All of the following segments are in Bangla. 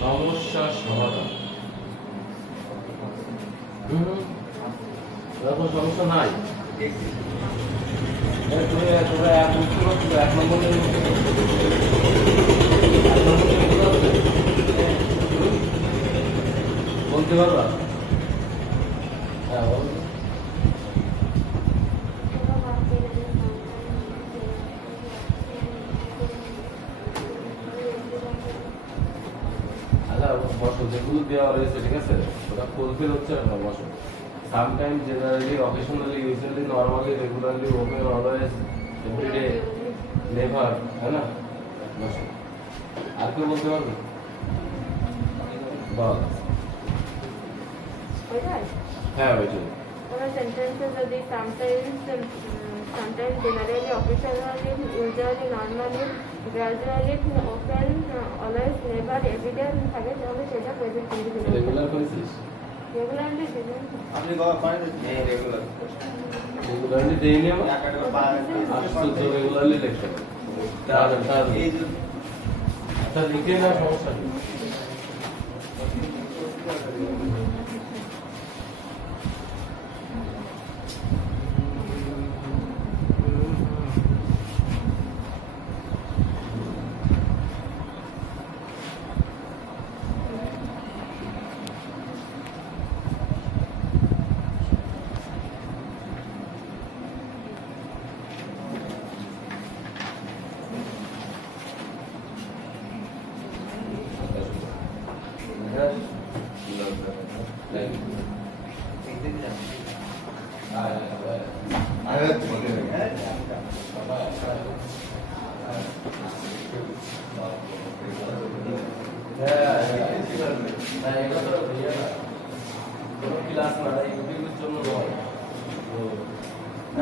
সমস্যা সমাধান। এরকম সমস্যা নাই। তোরা এক নম্বর বলতে পারবা? হ্যাঁ বল। আচ্ছা বসো, যেগুলো দেওয়া রয়েছে ঠিক আছে, ওটা ফুলফিল হচ্ছে না, বসো। Sometime generally, occasionally, usually, normally, regularly, open, always, every day, never, है না? বসো। আর কেউ বলতে পারবে? বল। হ্যাঁ ওইটাই। ওরা সেন্টেন্সে যদি sometimes generally, occasionally, usually, normally, gradually, often, always, never, everyday থাকে, তাহলে সেটা প্রেজেন্ট ইন্ডিভিজুয়াল। রেগুলার করেছিস? রেগুলারলি দিবেন। আপনি বাবা পারেন? হ্যাঁ রেগুলার। রেগুলারলি দেইনি আমরা? একাডেমি পারেন। আসলে তো রেগুলারলি লিখতে হবে। এই যে আচ্ছা লিখে না, সমস্যা নেই।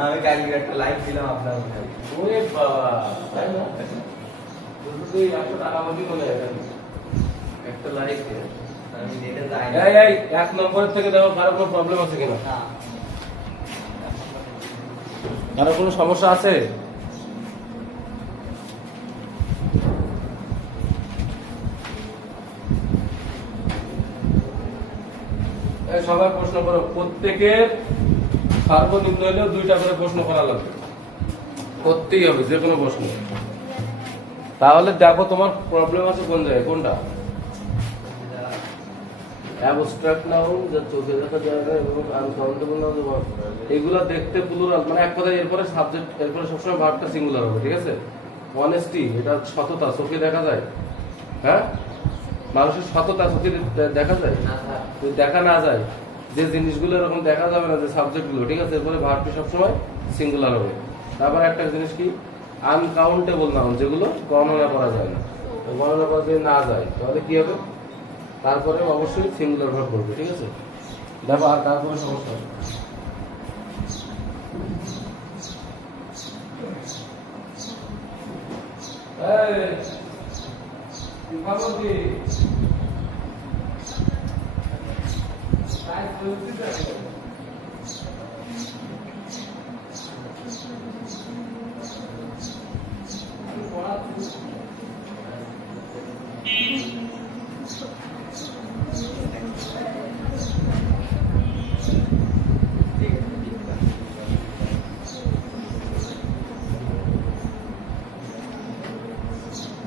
আমি কালকে একটা লাইভ দিলাম আপনার ওখানে। ওরে বাবা, তাই না? তুই 100 টাকা মতো বলে একটা লাইক দে। আমি নেটে যাই এই এক নম্বরের থেকে দেখো কারো কোনো প্রবলেম আছে কিনা, না। কারো কোনো সমস্যা আছে? এই সবাই প্রশ্ন করো, প্রত্যেকের সর্বনিম্ন হলেও 2টা করে প্রশ্ন করা লাগবে, করতেই হবে যে কোনো প্রশ্ন। তাহলে দেখো তোমার প্রবলেম আছে কোন জায়গায়, কোনটা? অ্যাবস্ট্রাক্ট নাউন, যা চোখে দেখা যায় না, এবং আনকাউন্টেবল নাউন, এগুলা দেখতে প্লুরাল, মানে এক কথায় এরপরে সাবজেক্ট, এরপরে সবসময় ভার্বটা সিঙ্গুলার হবে, ঠিক আছে? অনেস্টি, এটা সততা, চোখে দেখা যায়? হ্যাঁ, মানুষের সততা চোখে দেখা যায়? যদি দেখা না যায়, যে জিনিসগুলো এরকম দেখা যাবে না, যে সাবজেক্টগুলো, ঠিক আছে, এরপরে ভার্বটি সবসময় সিঙ্গুলার হবে। তারপরে একটা জিনিস কি, আনকাউন্টেবল নাউন, যেগুলো গণনা করা যায় না, গণনা করা যদি না যায় তাহলে কি হবে? তারপরে অবশ্যই সিঙ্গুলার ভার্ব করবে, ঠিক আছে? দেখো আর তারপরে সমস্যা হবে।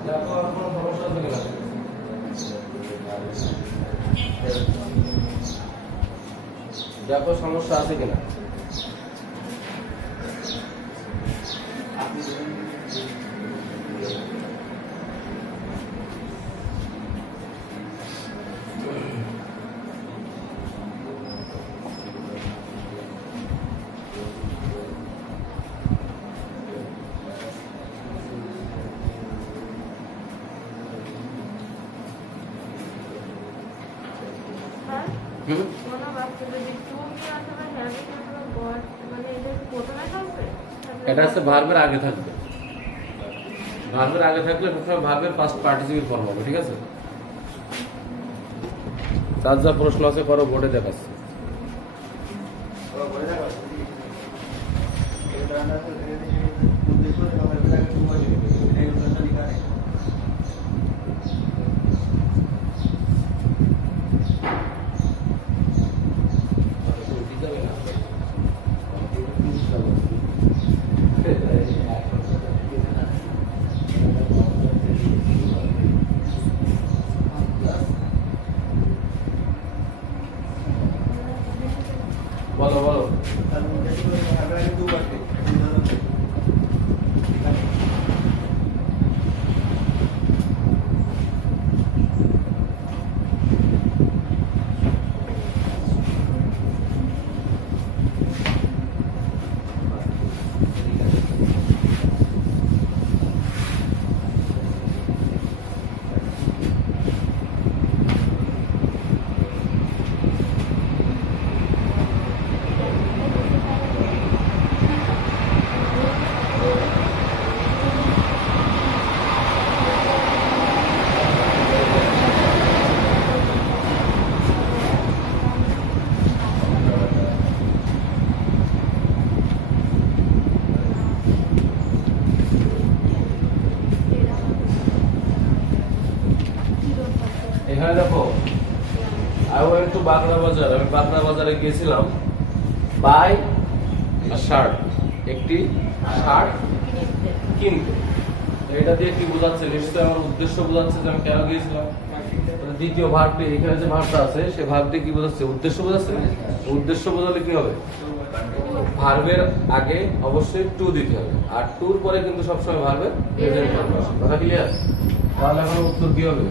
দেখো আর কোনো সমস্যা আছে কিনা, দেখো সমস্যা আছে কিনা। কোনো বাক্যে যদি তুমি অথবা হ্যাভিং অথবা গড, মানে এটা প্রথমে থাকবে? এটা হচ্ছে ভার্বের আগে থাকবে, ভার্বের আগে থাকলে সবসময় ভার্বের ফার্স্ট পার্টিসিপেল ফর্ম হবে, ঠিক আছে? তার যা প্রশ্ন আছে করো, বোর্ডে দেখাচ্ছে। বলো বলো। এখানে দেখো আই ওয়েন্ট টু বাগনা বাজার, আমি বাগনা বাজারে গিয়েছিলাম বাই শার্ট, একটি শার্ট কিনতে। তো এটা দিয়ে কি বোঝাচ্ছে? নিশ্চয়ই আমার উদ্দেশ্য বোঝাচ্ছে যে আমি কেন গিয়েছিলাম। তাহলে দ্বিতীয় ভাগটি, এখানে যে ভাগটা আছে সে ভাগটি কি বোঝাচ্ছে? উদ্দেশ্য বোঝাচ্ছে না? উদ্দেশ্য বোঝালে কি হবে? ভার্বের আগে অবশ্যই টু দিতে হবে, আর টুর পরে কিন্তু সবসময় ভার্বের প্রেজেন্ট ভার্ব আসে। কথা ক্লিয়ার? তাহলে এখন উত্তর কি হবে?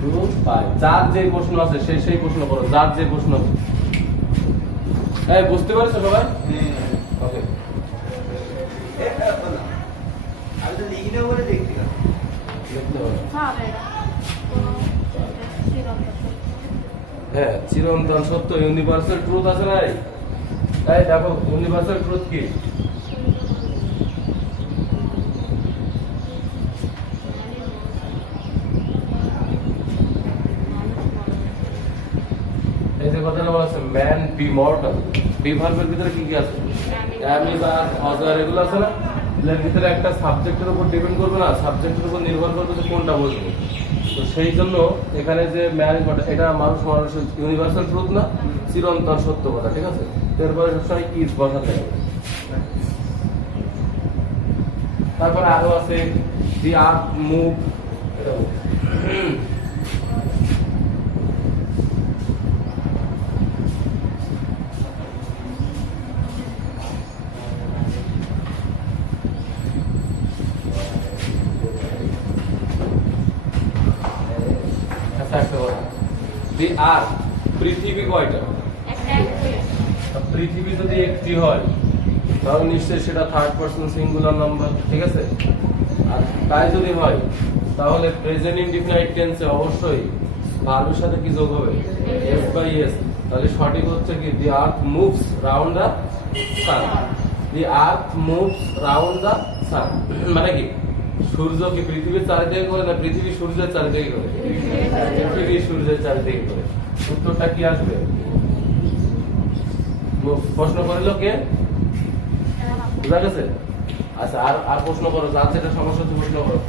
To buy. যার যে প্রশ্ন আছে সেই প্রশ্ন করো, যার যে প্রশ্ন আছে। এই বুঝতে পারছো সবাই? ওকে। আমি তো লিখি না বলে দেখতে পাচ্ছি। দেখতে হবে। হ্যাঁ, চিরন্তন সত্য, ইউনিভার্সাল ট্রুথ আছে নাই? তাই দেখো ইউনিভার্সাল ট্রুথ কি? এই যে কথাটা বলা আছে ম্যান বি মর্টাল, বি ভার্বের ভিতরে কি কি আছে? অ্যাম ইজ আর অজার এগুলো আছে না? এর ভিতরে একটা সাবজেক্টের উপর ডিপেন্ড করবে না, সাবজেক্টের উপর নির্ভর করবে যে কোনটা বলবে। তো সেই জন্য এখানে যে ম্যান ইজ মর্টাল, এটা মানুষের ইউনিভার্সাল ট্রুথ না, চিরন্তন সত্য কথা, ঠিক আছে? এরপরে সবসময় ইজ বসাতে হবে। তারপরে আরো আছে দি আর্থ মুভ, দি আর্থ, পৃথিবী কয়টা? পৃথিবী যদি একটি হয় তাহলে নিশ্চয়ই সেটা থার্ড পারসন সিঙ্গুলার নাম্বার, ঠিক আছে? আর তাই যদি হয় তাহলে প্রেজেন্ট ইনডিফিনাইট টেন্সে অবশ্যই ভার্বের সাথে কি যোগ হবে? S by S. তাহলে সঠিক হচ্ছে কি the earth moves round the sun. The earth moves round the sun মানে কি? সূর্য কি পৃথিবীর চারিদিকে করে না পৃথিবী সূর্যের চারিদিকে করে? পৃথিবী সূর্যের চারিদিকে করে। উত্তরটা কি আসবে? প্রশ্ন করিল কে? বুঝা গেছে? আচ্ছা, আর প্রশ্ন করো, যার যেটা সমস্যা হচ্ছে প্রশ্ন করো।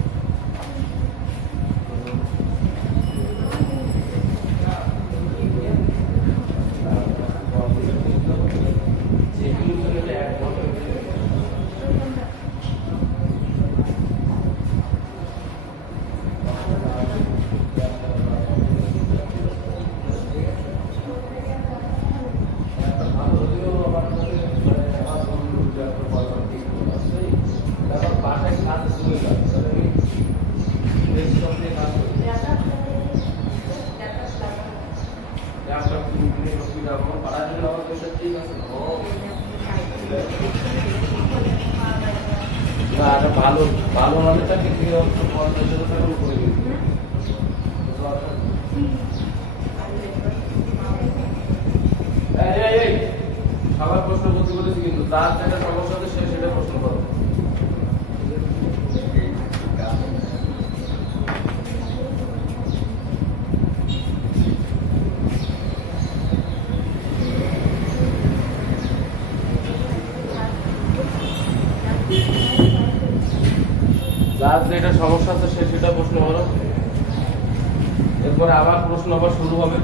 ভালো ভালো মানেটাকে কি অর্থ 50,000 টাকা করে দিচ্ছি। এই সবার প্রশ্ন করতে বলেছি, কিন্তু যার যেটা সমস্যা আছে সে সেটা প্রশ্ন করো। যার যেটা সমস্যা আছে সে সেটা প্রশ্ন করো। এরপরে আবার প্রশ্ন আবার শুরু হবে।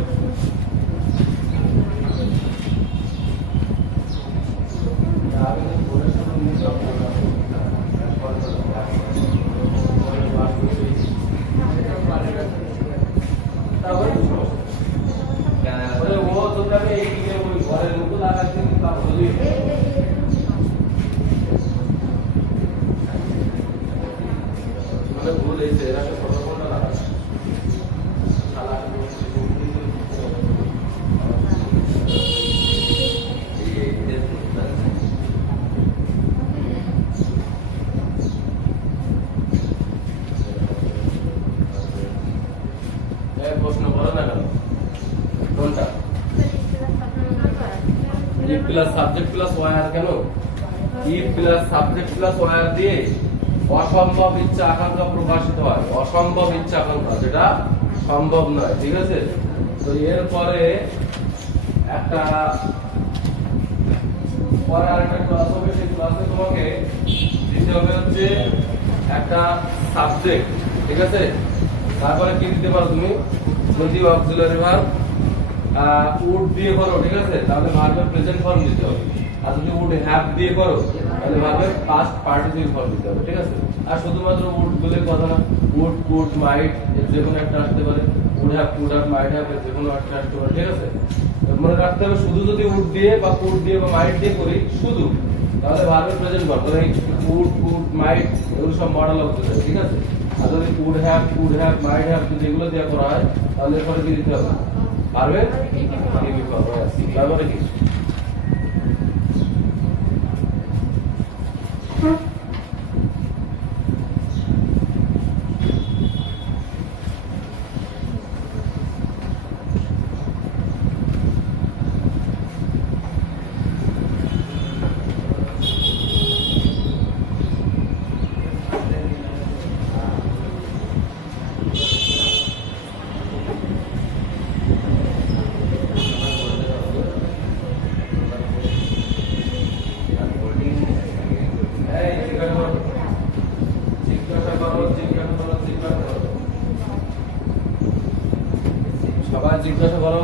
আমি মানে ভুল হয়েছে এরা সব কোনটা লাগা প্রশ্ন করো না কেন কোনটা ই প্লাস সাবজেক্ট প্লাস ওয়ার কেন ই প্লাস সাবজেক্ট প্লাস ওয়ার দিয়ে অসম্ভব ইচ্ছা আকাঙ্ক্ষা প্রকাশিত হয় অসম্ভব ইচ্ছা আকাঙ্ক্ষা যেটা সম্ভব নয় ঠিক আছে তো এরপরে একটা পরে আরেকটা ক্লাস হবে সেই ক্লাসে তোমাকে দিতে হবে হচ্ছে একটা সাবজেক্ট ঠিক আছে তারপরে কি দিতে পারো তুমি যদি অক্সিলারি ভার্ব উড দিয়ে করো ঠিক আছে তাহলে ভার্বের প্রেজেন্ট ফর্ম দিতে হবে আর যদি উড হ্যাভ দিয়ে করো তাহলে ভার্বের পাস্ট পার্টিসিপল ফর্ম দিতে হবে ঠিক আছে আর শুধুমাত্র উড বলে কথা না উড কুড মাইট যে কোনো একটা আসতে পারে would have could have might have যে কোনো একটা আসতে পারে ঠিক আছে মনে রাখতে হবে শুধু যদি উড দিয়ে বা কুড দিয়ে বা মাইট দিয়ে করি শুধু তাহলে ভার্বের প্রেজেন্ট ফর্ম মানে উড কুড মাইট এগুলো সব মডেল হতে হবে ঠিক আছে আর যদি কুড হ্যাভ মাইট হ্যাভ যদি এগুলো দিয়ে করা হয় তাহলে এরপরে কি দিতে হবে ভার্বের ডিবি ফর্ম তারপরে কি সবাই জিজ্ঞাসা করো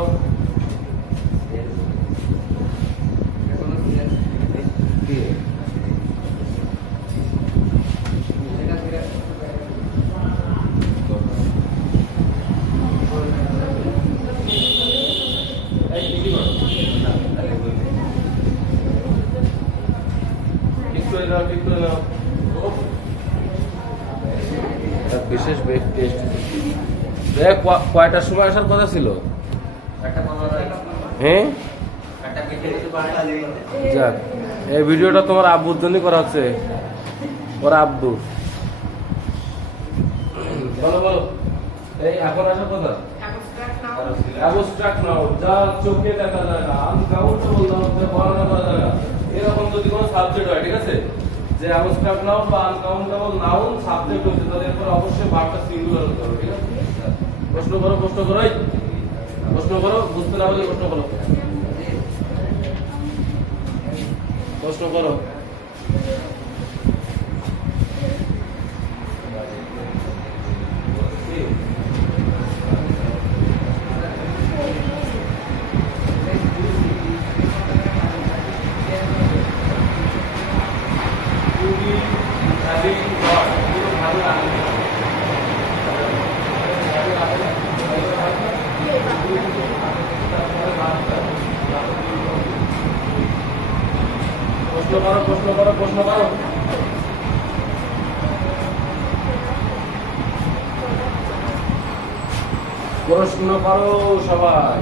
কি বিশেষ টেস্ট কয়টার সময় আসার কথা ছিল হ্যাঁ যাক এই ভিডিওটা তোমার আব্বুর জন্য করা হচ্ছে ওর আব্বু বলো বলো এই এখন আসার কথা অ্যাবস্ট্রাক্ট নাউন যা চোখে দেখা যায় না আনকাউন্টেবল নাউন বর্ণনা করা যায় না এরকম যদি কোনো সাবজেক্ট হয় ঠিক আছে যে অ্যাবস্ট্রাক্ট নাউন বা আনকাউন্টেবল নাউন সাবজেক্ট হচ্ছে তাহলে এরপর অবশ্যই ভার্বটা সিঙ্গুলার হতে হবে ঠিক আছে প্রশ্ন করো বুঝতে না হলে প্রশ্ন করো প্রশ্ন করো সবাই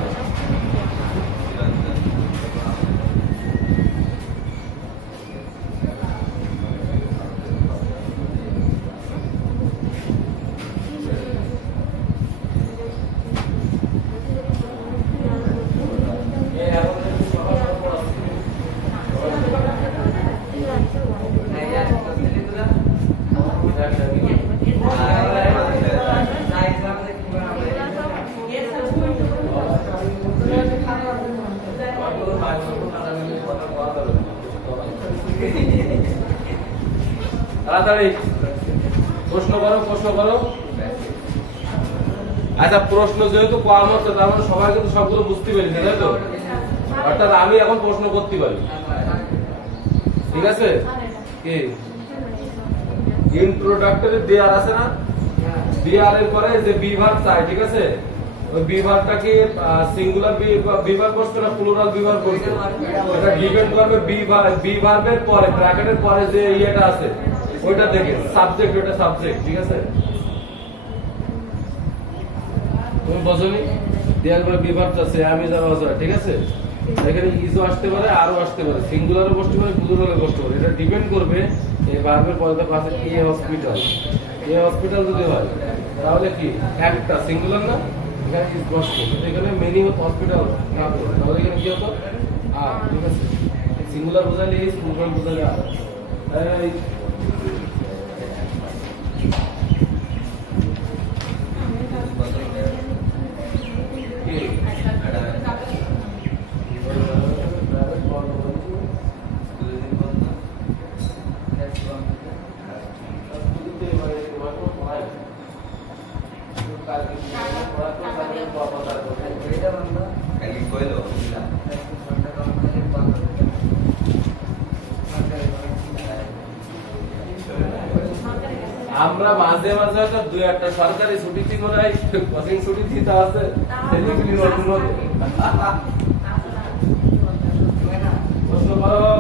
তাড়াতাড়ি প্রশ্ন করো আচ্ছা প্রশ্ন যেহেতু কম হচ্ছে তার মানে সবাই কিন্তু সবগুলো বুঝতে পেরেছে তাই তো অর্থাৎ আমি এখন প্রশ্ন করতে পারি ঠিক আছে কি ইন্ট্রোডাক্টরি দেয়ার আছে না দেয়ার এর পরে যে বি ভার্ব চাই ঠিক আছে ওই বি ভার্বটা কি সিঙ্গুলার বি ভার্ব করছে না প্লুরাল বি ভার্ব করছে এটা ডিপেন্ড করবে বি ভার্বের পরে ব্র্যাকেটের পরে যে ইয়েটা আছে ওইটা দেখে সাবজেক্ট, ওটা সাবজেক্ট, ঠিক আছে? তুমি বোঝনি দেয়াল পরে বিভাগ আছে আমি যারা আছে, ঠিক আছে? এখানে ইজও আসতে পারে, আরো আসতে পারে, সিঙ্গুলারও বসতে পারে, প্লুরালও বসতে পারে। এটা ডিপেন্ড করবে এই ভার্বের পরে দেখো আছে এ হসপিটাল। এ হসপিটাল যদি হয় তাহলে কি একটা সিঙ্গুলার না, এখানে ইজ বসবে, কিন্তু এখানে মেনি হসপিটাল না বলে তাহলে এখানে কি হতো আর, ঠিক আছে? সিঙ্গুলার বোঝালে ইজ, প্লুরাল বোঝালে আর। এই আমরা মাঝে মাঝে হয়তো দুই একটা সরকারি ছুটি ঠিক করাই, কোচিং ছুটি দিতে আছে, সেদিকে নতুন নতুন প্রশ্ন করো।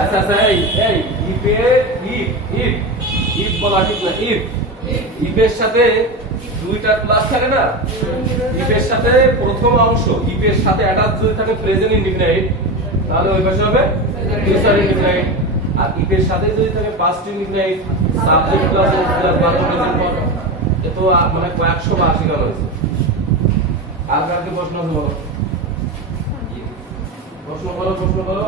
আচ্ছা আচ্ছা, এই ইফ বলা ঠিক না, ইফের সাথে দুইটা ক্লাস থাকে না, ইফের সাথে প্রথম অংশ ইফের সাথে অ্যাটাচ যদি থাকে প্রেজেন্ট ইনডিফিনাইট তাহলে ওই পাশে হবে ফিউচার ইনডিফিনাইট, আর ইফের সাথে যদি থাকে past indefinite subject plus verb present form, এ তো মানে কয়েকশো বা 80 গান হয়েছে। আর কার কি প্রশ্ন আছে বলো, প্রশ্ন করো, প্রশ্ন করো।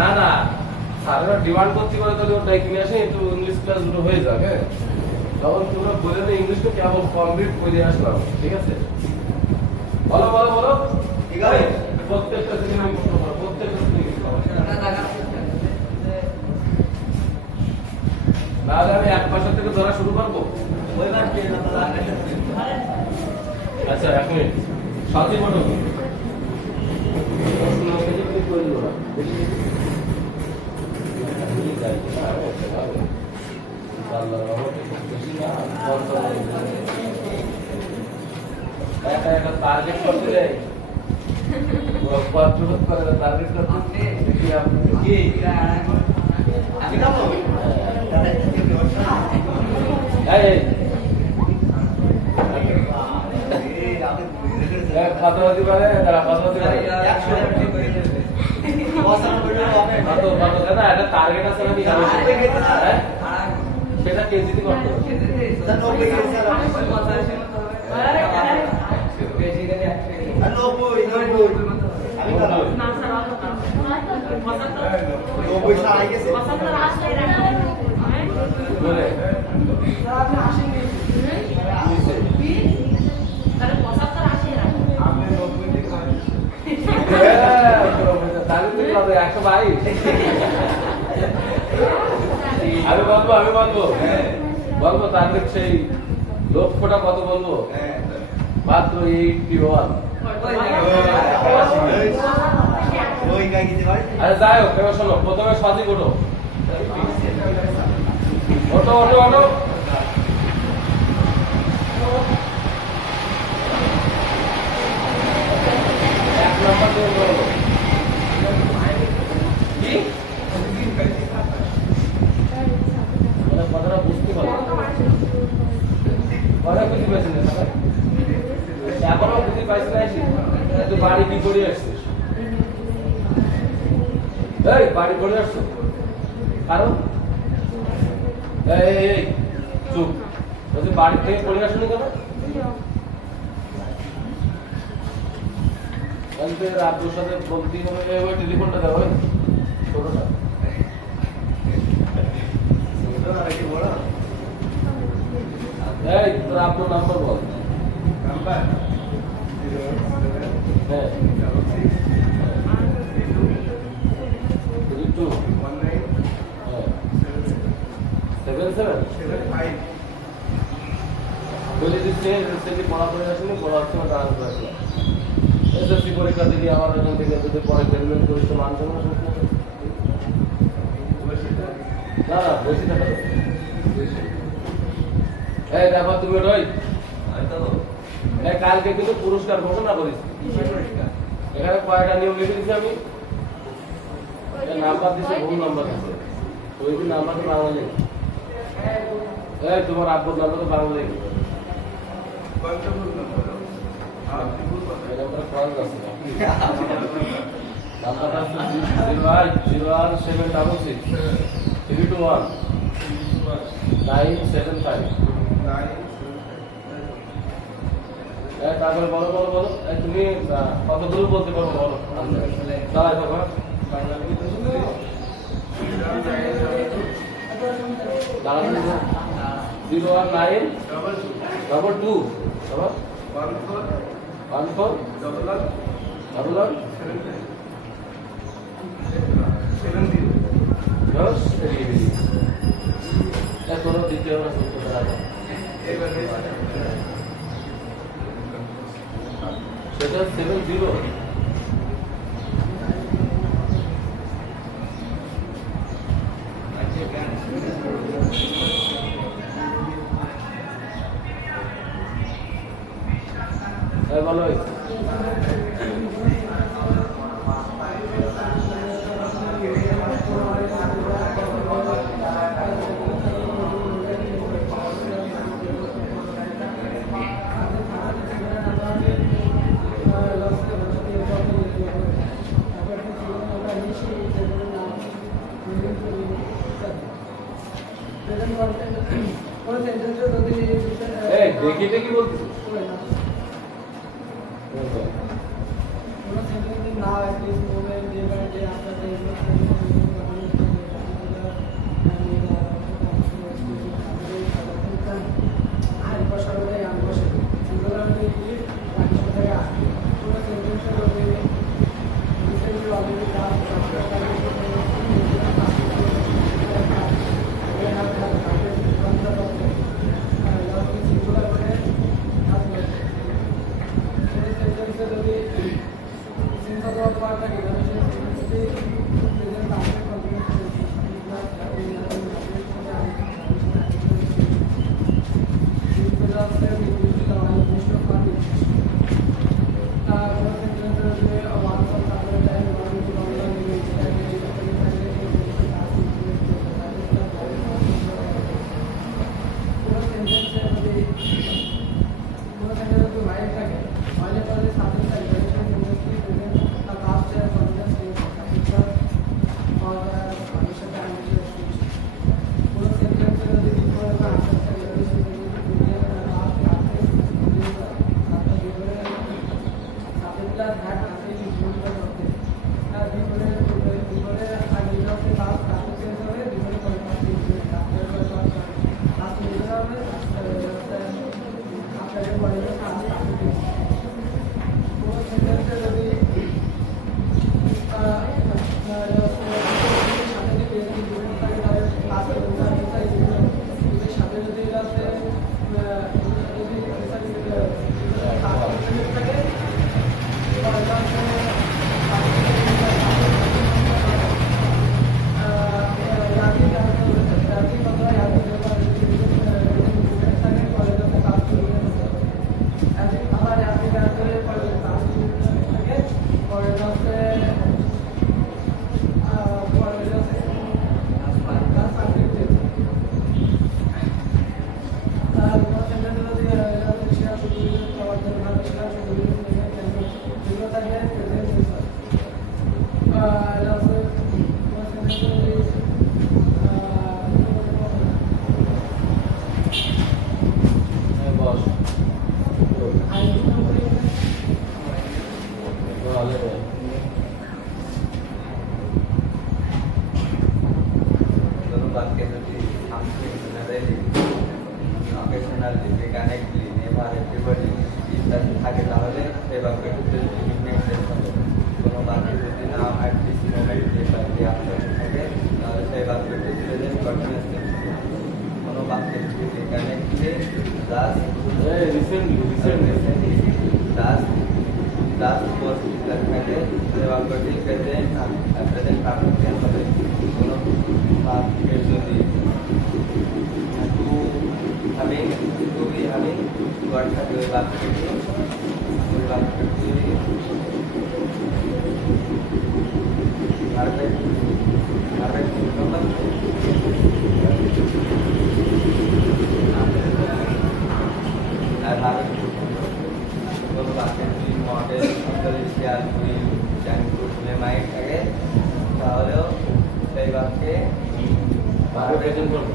না না, স্যারেরা ডিমান্ড করতে পারে তাহলে ওটাই কিনে আসে, একটু ইংলিশ ক্লাস দুটো হয়ে যাক। হ্যাঁ, তখন তোমরা বলে দে ইংলিশটা কেমন কমপ্লিট করে আসলাম, ঠিক আছে? বলো বলো বলো, ঠিক আছে? প্রত্যেকটা থেকে আমি প্রশ্ন করব, প্রত্যেকটা থেকে তাহলে আমি এক পাশা থেকে ধরা শুরু করবো। আচ্ছা, 1 মিনিট সাথে বলো টার্গেট করতে যাই, টার্গেট করতে কত হতে পারে, তারা কত হতে পারে, এটা টার্গেট আছে নাকি সেটা কেজিতে করতে হবে। আমি বলবো তাদের সেই লক্ষ্যটা কত বলবো, মাত্র 81। আরে যাই হোক, এবার শোনো, প্রথমে সাজি ওঠো, ওঠো ওঠো ওঠো। এক নম্বর দিয়ে বলো কি কথাটা বুঝতে পারো, কথা বুঝতে পারছি না সবাই, এখনো বুঝতে পারছি না। তুই বাড়ি কি করে আসছিস? এই বাড়ি করে আসছো কারণ এই চুপ, বলছি বাড়ি থেকে পড়ে আসুনি কেন? আপনার সাথে বলতে হবে, ওই টেলিফোনটা দেওয়া হয় ছোটটা এই তোর আপনার নাম্বার বল। নাম্বার হ্যাঁ 32 77 বলে দিচ্ছে রিসেন্টলি পড়া করে আসেনি, পড়ার সময় ডান্স করে এসএসসি পরীক্ষা দিলি আমার এখান থেকে যদি পরে পেমেন্ট করিস তো মানছে না। না না বেশি টাকা দেবে। এই দেখো তুমি রই এই কালকে কিন্তু পুরস্কার ঘোষণা করিস। এখানে কয়টা নিয়ম লিখে দিচ্ছি আমি, নাম্বার দিচ্ছে, ভুল নাম্বার দিচ্ছে, ওই নাম্বার তো বাংলা নেই। এই তোমার আব্বুর নাম্বার তো বাংলা নেই, নাম্বারটা হচ্ছে 08766 তারপরে বলো বলো বলো তুমি কত দূর বলতে পারো বলো। দাঁড়াই বাবা 01922 কোনো দ্বিতীয় না সত্য সেটা 70 ভালো হয়েছে। দেখি দেখি বলছি অকেশনালি যে কানেক্টলি নেভার এভরিবডি ইত্যাদি থাকে তাহলে সেই বাক্যটি প্রেজেন্ট ইনডেফিনিট হবে। কোনো বাক্যে যদি নাম অ্যাট দিস মোমেন্ট যে আফটার থাকে তাহলে সেই বাক্যটি প্রেজেন্ট কন্টিনিউয়াস টেন্স হবে। কোনো বাক্যে যদি কানেক্টলি জাস্ট রিসেন্টলি জাস্ট পোস্ট ইত্যাদি থাকে সেই বাক্যটি প্রেজেন্ট পারফেক্ট টেন্স হবে। কোনো বাক্যে যদি টু বি হাভিং গড থাকে ওই বাক্যটি পারফেক্ট আর ভারত কোনো বাক্যে যদি মডেল শেয়ার করি জানি মাইন্ড থাকে তাহলেও সেই বাক্যে প্রেজেন্ট করবে।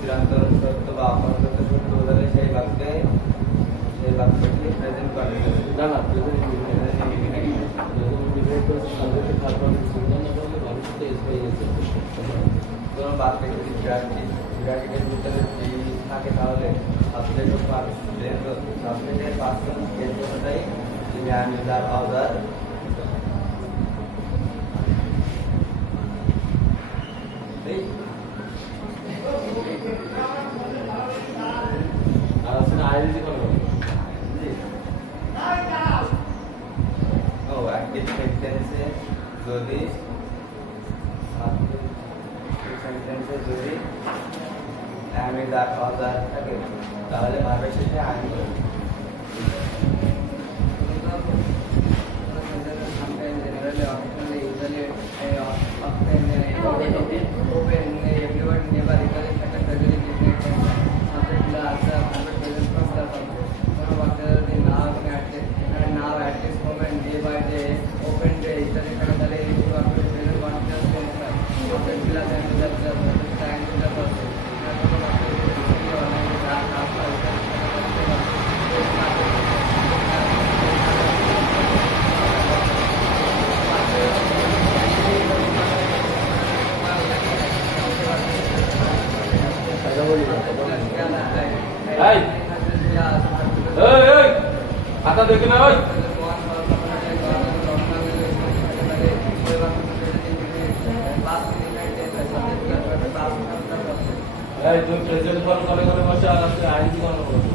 চিরন্তন সত্য বা অসত্য সত্য হলে সেই বাক্যটি প্রেজেন্ট করবে। না না প্রেজেন্ট কোনো বাক্যে যদি ব্র্যাকেটের ভিতরে থাকে তাহলে সাবজেক্টের পার্সন এর জন্যটাই আমি তার অর্ডার আইরিজি করবে ও অ্যাক্টিভ সেন্টেন্সে যদি আমি তার অর্ডার থাকে তাহলে ভাবের শেষে আমি খাতা দেখে না ওই তুমি প্রেজেন্ট ফর্ম করে করে বসে আর আজকে আইনজি করানো করছো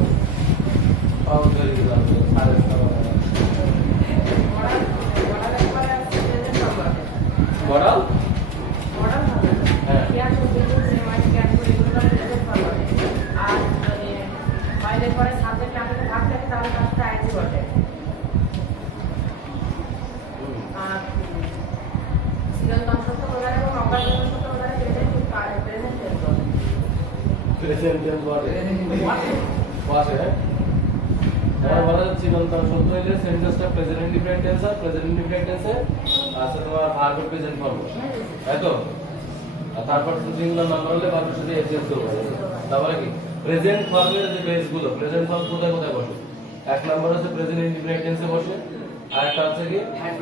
মডাল প্রেজেন্ট বলে বসে বলা যাচ্ছে চিরন্তন সত্য হইলে সেন্টেন্সটা প্রেজেন্ট ইনডিফিনিট টেন্স আর প্রেজেন্ট ইনডিফিনিট টেন্সে আছে তোমার ভার্ব প্রেজেন্ট ফর্ম তাই তো আর তারপর সিঙ্গুলার নাম্বার হলে ভার্বের সাথে এসএস যোগ হবে তারপরে কি প্রেজেন্ট ফর্মের যে বেস গুলো প্রেজেন্ট ফর্ম কোথায় কোথায় বসে এক নাম্বার আছে প্রেজেন্ট ইনডিফিনিট টেন্সে বসে আর একটা আছে কি হ্যাড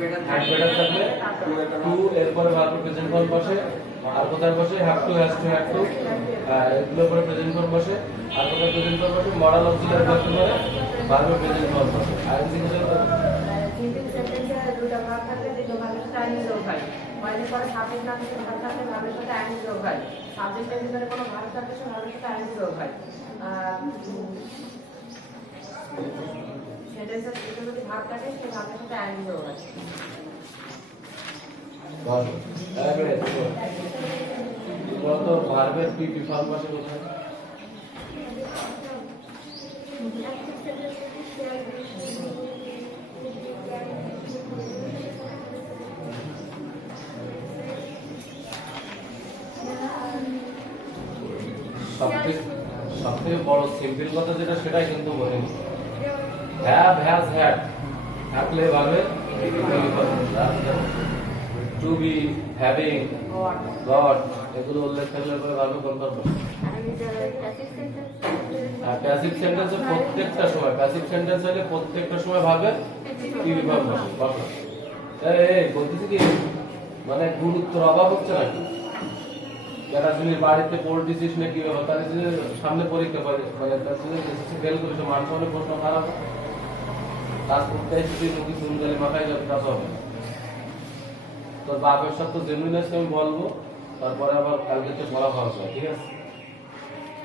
বেটার থাকলে টু এরপরে ভার্ব প্রেজেন্ট ফর্ম বসে আর কোথায় বসে have to has to had to এগুলোর পরে প্রেজেন্ট ফর্ম বসে আর কোথায় প্রেজেন্ট ফর্ম বসে মডেল অক্সিলারি ভার্ব পরে ভার্ব প্রেজেন্ট ফর্ম বসে আইএনজি কোথায় সিম্পল সেন্টেন্সে দুটো ভাগ থাকলে দুটো ভাগের সাথে আইনি যোগ হয় মানে পরে সাবজেক্ট না থাকে ভাগ থাকলে ভাবের সাথে আইনি যোগ হয় সাবজেক্টের ভিতরে কোনো ভাগ থাকলে সে ভাবের সাথে আইনি যোগ হয় সেন্টেন্সের ভিতরে যদি ভাগ থাকে সেই ভাবের সাথে আইনি যোগ হয় তো ভার্বের পিপি ফর্ম বসে কোথায় সবথেকে বড় সিম্পল কথা যেটা সেটাই কিন্তু বলিনি হ্যাভ হ্যাজ হ্যাড থাকলে ভাবে টু বি হ্যাভিং গট এগুলো উল্লেখ থাকলে পরে ভাবে কোন করব আর প্যাসিভ সেন্টেন্সে প্রত্যেকটা সময় প্যাসিভ সেন্টেন্স হলে প্রত্যেকটা সময় ভাবে কি বিভাগ বসে বসে এই বলতেছি কি মানে গুরুত্বের অভাব হচ্ছে নাকি যারা তুমি বাড়িতে পড়তেছিস না কি ব্যাপার তার সামনে পরীক্ষা করে মানে তার ফেল করেছো মান সামনে প্রশ্ন খারাপ কাজ করতে এসেছি মুখে চুনগালি মাথায় যাবে কাজ হবে না। তোর বাপের সাথে জেনুইন আছে আমি বলবো, তারপরে আবার কালকে তো বলা খরচ হয়, ঠিক আছে?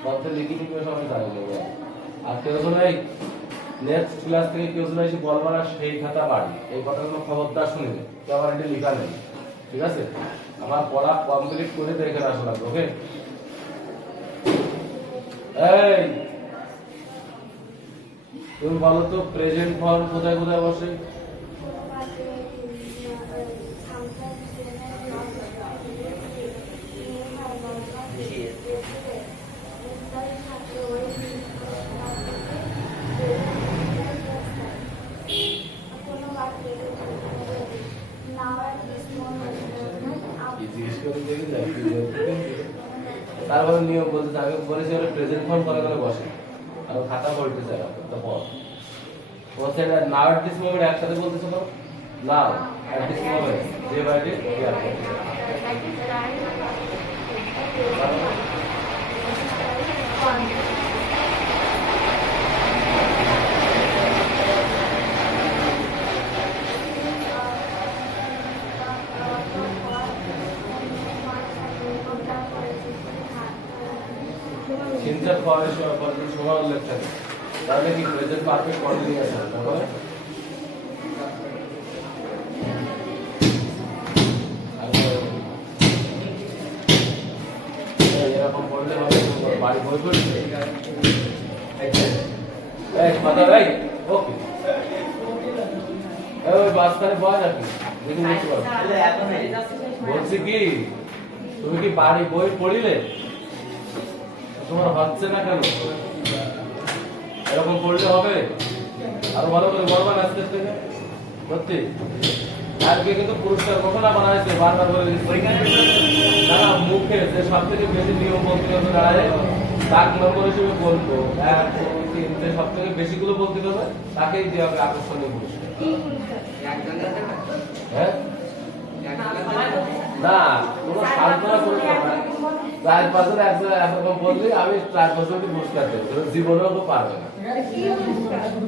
বলতে লিখি লিখে সবাই জানে দেবো। আর কেউ যেন এই নেক্সট ক্লাস থেকে কেউ যেন এসে বলবার আর সেই খাতা বাড়ি এই কথাগুলো খবরদার শুনিবে, কেউ আবার এটা লেখা নেই, ঠিক আছে? আমার পড়া কমপ্লিট করে দেখে আসা লাগবে, ওকে? এই তুমি বলো তো প্রেজেন্ট ফর্ম কোথায় কোথায় বসে? তারপরে নিয়ম বলতে আমি বলেছি ওরা প্রেজেন্ট ফর্ম করে করে বসে আর খাতা বলতে চায় তো পর বলছে নাও এট দিস মোমেন্ট একসাথে বলতেছে তো নাও এট দিস মোমেন্ট যে বাইরে সিনচার পরে সময় উল্লেখ থাকে তাহলে কি প্রেজেন্ট পারফেক্ট কন্টিনিউয়াস আছে তারপরে এরকম পড়লে হবে বাড়ি বই পড়ছে এই কথা ভাই ওকে ওই বাসখানে বয় নাকি দেখি বুঝতে পারো বলছি কি তুমি কি বাড়ি বই পড়িলে তোমার হচ্ছে না কেন? এরকম পড়লে হবে? আরো ভালো করে বলবা আজকে থেকে সত্যি আজকে কিন্তু পুরস্কার ঘোষণা করা হয়েছে বারবার করে না মুখে যে সব থেকে বেশি নিয়ম বলতে হবে দাঁড়ায় দাগ নম্বর হিসেবে বলবো 1 2 3 যে সব থেকে বেশি গুলো বলতে হবে তাকেই দেওয়া হবে আকর্ষণীয় পুরস্কার। হ্যাঁ না কোনো সান্ত্বনা পুরস্কার না, 4-5 জন একজন এরকম বললি আমি 4 বছরকে পুরস্কার দেবো, জীবনেও তো পারবে না।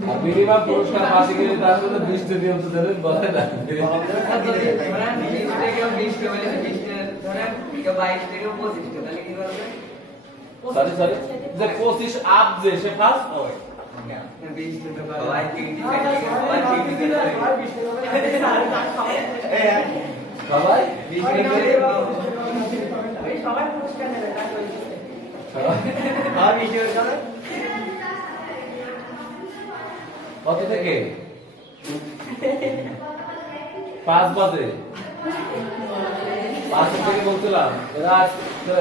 আর মিনিমাম পুরস্কার পাশে গেলে তার জন্য 20টি নিয়ম তো দেবেন বলে না সরি সরি যে 25 আপ যে সে ফার্স্ট সবাই সবাই পুরস্কার নেবে কত থেকে 5 বাজে 5 থেকে বলছিলাম এরা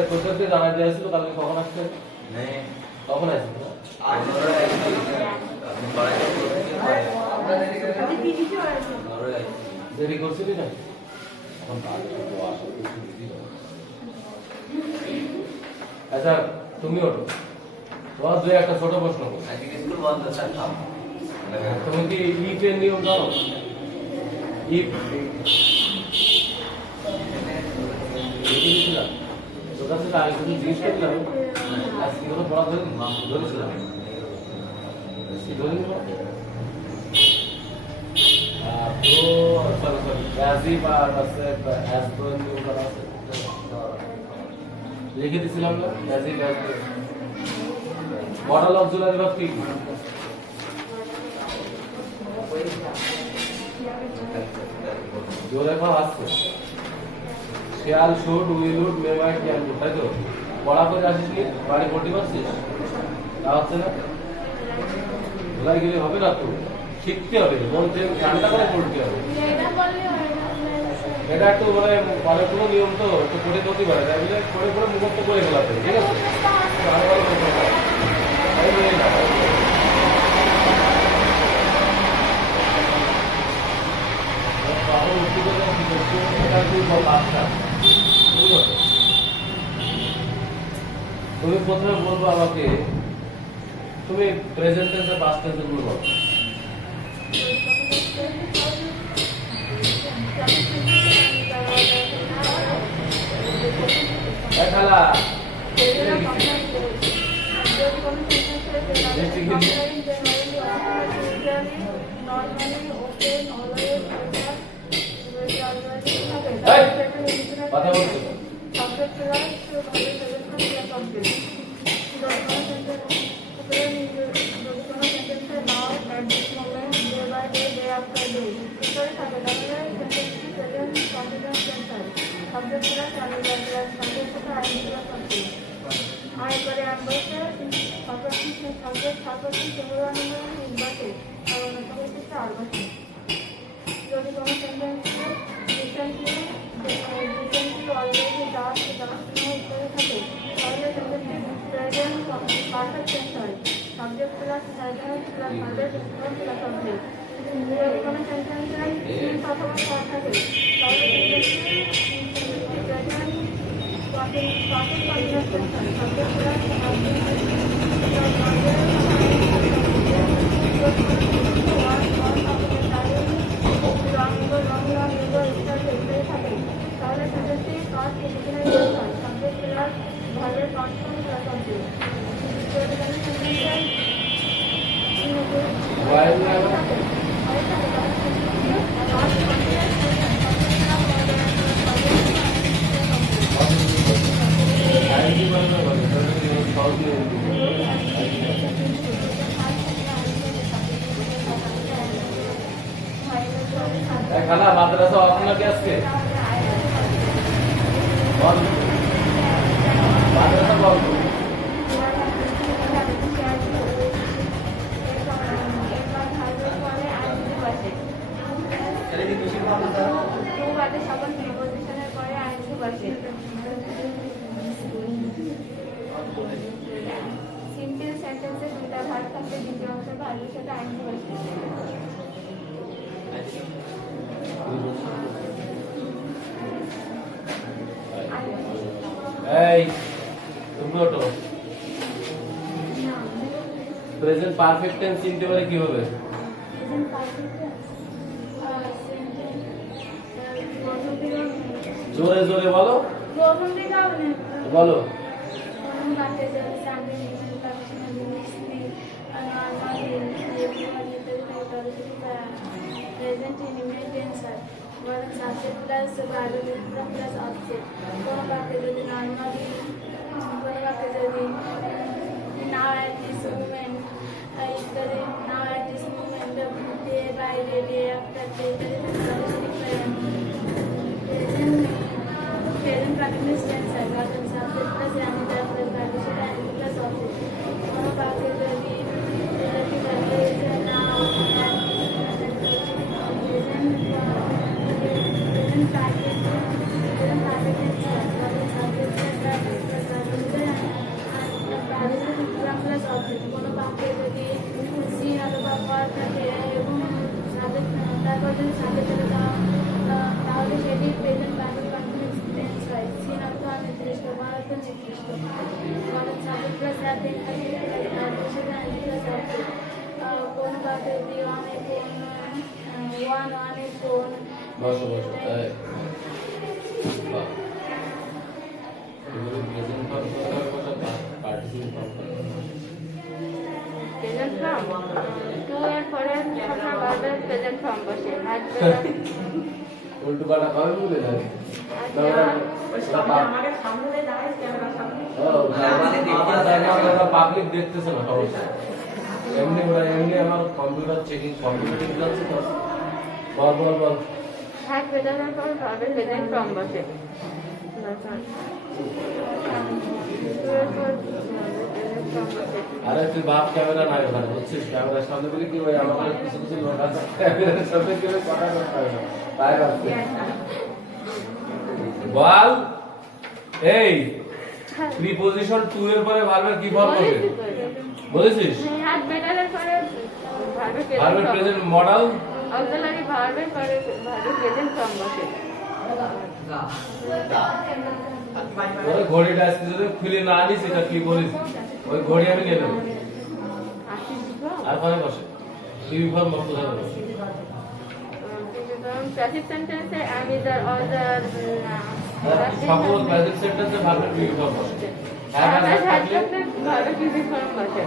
প্রত্যেককে জানা দিয়েছিল কালকে কখন আসছে কখন আসছে দেরি করছিলি না আচ্ছা তুমি ওঠো তোমার দুই একটা ছোট প্রশ্ন তুমি কি ইফের নিয়ম জানো? ইফ তোর কাছে আগে তুমি জিজ্ঞেস করলাম আজকে কোনো পড়া ধরেছিলাম লিখে দিছিলাম না মডেল অক্সিলারি ভার্ব কি জোরে ভাব আসছে shall should will would may might can do তাই তো পড়া করে আসিস কি বাড়ি পড়তে পারছিস তা হচ্ছে না ভুলাই গেলে হবে না তো শিখতে হবে মন থেকে ঠান্ডা করে পড়তে হবে এটা একটু মানে অনেকগুলো নিয়ম তো একটু পড়ে করতে পারে তাই বলে পড়ে পড়ে মুখস্থ করে ফেলাতে ঠিক আছে ভালো ভালো করতে হবে তুমি প্রথমে বলবো আমাকে তুমি প্রেজেন্ট টেন্সে পাস্ট টেন্সে বলবো খালা যদি কোনো সেন্টেন্সে নর্মালি ওপেন অলওয়েজ কথা বলছি সাবজেক্ট প্লাস কমপ্লিট যদি কোনো সেন্টেন্সে now at this moment day by day day after day করে থাকে তাহলে সেন্টেন্সটি প্রেজেন্ট কন্টিনিউয়াস টেন্স হয় সাবজেক্ট প্লাস অ্যানিভার প্লাস সাবজেক্ট সাথে আইডেন্টিফাই কমপ্লিট আরেকবারে আনবসে সাবজেক্ট সিঙ্গুলার নাম্বার ইনভার্টেড আর অন্যটা হচ্ছে আরবাসে যদি কোনো সেন্টেন্সে রিসেন্টলি অলরেডি লাস্ট করে থাকে তাহলে সেন্টেন্সটি প্রেজেন্ট পারফেক্ট টেন্স হয় সাবজেক্ট প্লাস প্রেজেন্ট প্লাস ভার্বের প্লাস অবজেক্ট যদি কোনো সেন্টেন্সে সিন্স অথবা ফর থাকে তাহলে সেন্টেন্সটি প্রেজেন্ট কন্টিনিউয়াস টেন্স হয় সাবজেক্ট প্লাস তাহলে সেন্টেন্সটি পাস্ট কন্টিনিউয়াস টেন্স হয় সাবজেক্ট প্লাস ভার্বের কনস্ট্যান্ট প্লাস অবজেক্ট যদি কোনো সেন্টেন্সে খালা মাদ্রাসা অফ নাকি আজকে বন্ধ মাদ্রাসা বন্ধ সকল প্রিপোজিশনের পরে আইনসি বসে সিম্পল সেন্টেন্সে দুইটা ভাগ থাকলে দ্বিতীয় অংশে ভাগের সাথে আইনসি বসে এই তুমি ওঠো প্রেজেন্ট পারফেক্ট টেন্স চিনতে পারে কিভাবে জোরে জোরে বলো বলো present in immediate tense one subject plus verb plus object কোনো বাক্যে যদি নরমালি কোনো বাক্যে যদি now at this moment ইত্যাদি now at this moment day by day day after day present continuous tense হয় কারণ subject plus another plus verb সেটা plus object কোনো বাক্যে যদি relative verb হচ্ছে now কোনো বাক্যে যদি সিন অথবা পর থাকে এবং তারপর যদি সাবজেক্ট তাহলে সেটি প্রেজেন্ট পারফেক্ট কন্টিনিউয়াস টেন্স হয় সিন অথবা নির্দিষ্ট বা অর্থ নির্দিষ্ট কারণ সাবজেক্ট প্লাস থাকে সেটা কোন বাক্যে যদি অনেক ওয়ান অনেক কোন বসো বসো এগুলো প্রেজেন্ট ফর্ম কথা participant form present form to এর পরে সবসময় ভার্বের প্রেজেন্ট ফর্ম বসে উল্টো পাল্টা কবে বলে যায় পাবলিক দেখতেছে না সমস্যা এমনি আমার কম্পিউটার চেকিং কম্পিউটার যাচ্ছে তো বল বল বল হ্যাঁ প্রেজেন্টের পর ভার্বের প্রেজেন্ট ফর্ম বসে আরে তুই বাপ ক্যামেরা নাই ওখানে বুঝছিস ক্যামেরার সামনে বলে কি ভাই আমাদের কিছু কিছু লোক আছে ক্যামেরার সামনে কি কথা করতে হবে না তাই ভাবছি বল এই প্রিপোজিশন টু এর পরে ভার্বের কি ফর্ম হবে বলেছিস হ্যাঁ বেটারের পরে ভার্বের প্রেজেন্ট মডেল অক্সিলারি ভার্বের পরে ভার্বের প্রেজেন্ট ফর্ম বসে ওই ঘড়িটা আজকে যদি খুলে না আনিস এটা কি বলিস ওই ঘড়ি আমি নিয়ে নেবো আর পরে বসে ইউনিফর্ম বন্ধ হবে passive sentence am is or the সকল বেসিক সেন্টেন্সে ভার্বের বিবি ফর্ম বসে হ্যাভ হ্যাভ হ্যাজ হ্যাজ থাকলে থাকলে ভার্বের বিবি ফর্ম বসে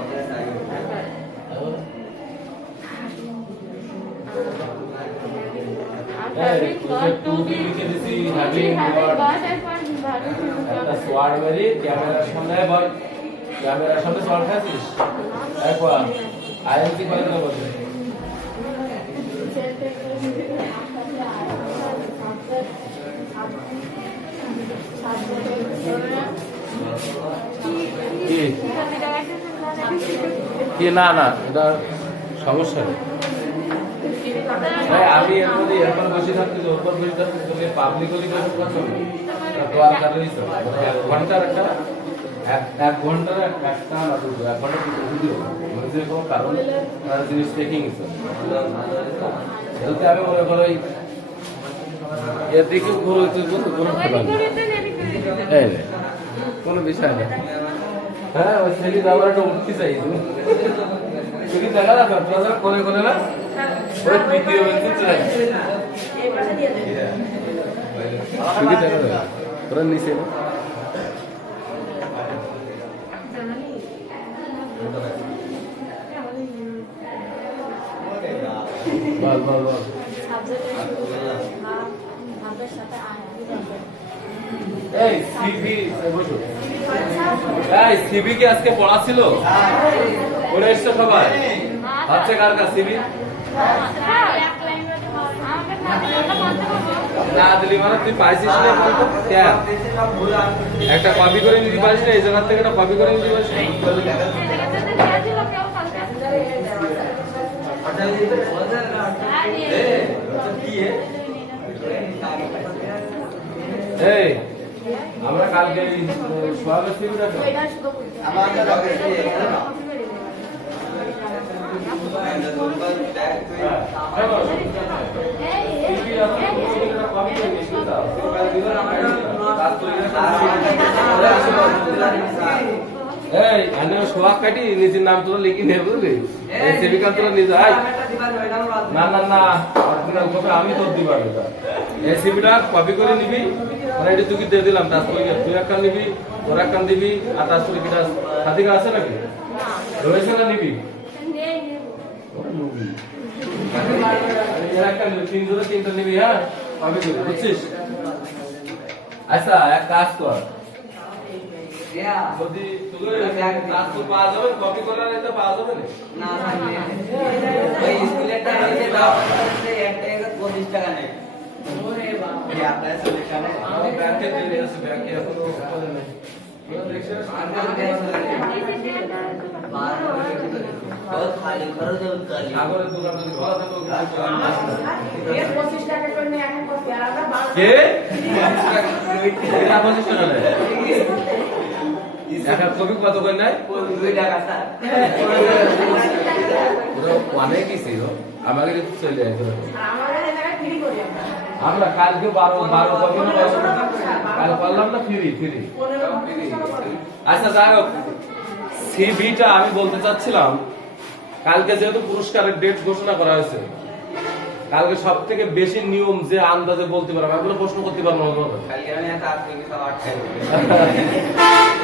এই টু বি লিখে দিছি হ্যাভিং গট এরপর ভার্বের বিবি ফর্ম একটা সোয়ার্ড মেরি ক্যামেরার সামনে বল ক্যামেরার সামনে সোয়ার্ড খাচ্ছিস এরপর আইএনসি করে দেবো বলছে কি কি না না এটা সমস্যা নেই আমি এরপর বসে থাকতে ওপর বসে থাকতে তোকে পাবলিকলি বসে থাকতে তো আর কারণ এক ঘন্টার একটা এক ঘন্টার একটা না দুটো এক ঘন্টা ভিডিও মানে যে কোনো কারণ জিনিস টেকিং এটাতে আমি মনে করো এর দিকে ঘুরে কোনো এই রে কোনো বিষয় নেই হ্যাঁ ওই ছেলে যাওয়ার একটা উঠতে চাই তুমি দেখা যাবে তোরা করে করে না ওই তৃতীয় ব্যক্তি চাই তুমি দেখা যাবে তোরা নিচে না বল বল বল এই সিভি বসো এই সিভি কি আজকে পড়া ছিল পড়ে এসছো সবাই আচ্ছা কার কাছে সিভি না দিলি মানে তুই পাইছিস না বলতো কেন একটা কপি করে নিতে পারিস না এই জায়গা থেকে একটা কপি করে নিতে পারিস না এই আমরা কালকে সোয়াবের সিভিটা এই এনে সোয়া কাটি নিজের নাম তোরা লিখি নে বুঝলি এই সেবিকা তোরা নিজে আই না না না অরিজিনাল কপি আমি তোর দিবার এটা এই সিভিটা কপি করে নিবি মানে এটা তুই দিয়ে দিলাম তারপরে তুই একটা নিবি তোর একটা দিবি আর তারপরে কিটা সাথীকা আছে নাকি রয়েছে না নিবি একটা তিনটা নিবি হ্যাঁ কপি করে বুঝছিস আচ্ছা এক কাজ কর যদি তুই ট্রান্সফার পাওয়া যাবে কপি করে নিতে পাওয়া যাবে না ওই স্কুলেরটা নিচে দাও একটা 25 টাকা নেই ওরে বাবা এই আপনার সিলেকশনে আমি ব্যাংকে দিয়ে আসি ব্যাংকে এখন বলে নাই খালি খরচ উৎকালি আগের দোকান যদি খোলা থাকতো 25 টাকা করে নিয়ে এখন করতে আর আমরা কে এটা 25 টাকা নেয় একটা কপি কত করে নেয় 2 টাকা স্যার ওরা অনেক কিছু আমাকে তো চলে আসবে আমাদের এলাকায় ফ্রি করি আমরা কালকে 12 কপি না কাল করলাম না ফ্রি আচ্ছা যাই হোক সিভিটা আমি বলতে চাচ্ছিলাম কালকে যেহেতু পুরস্কারের ডেট ঘোষণা করা হয়েছে কালকে সব থেকে বেশি নিয়ম যে আন্দাজে বলতে পারবো এগুলো প্রশ্ন করতে পারবো না কালকে আমি একটা আজকে কি সব 8 টাকা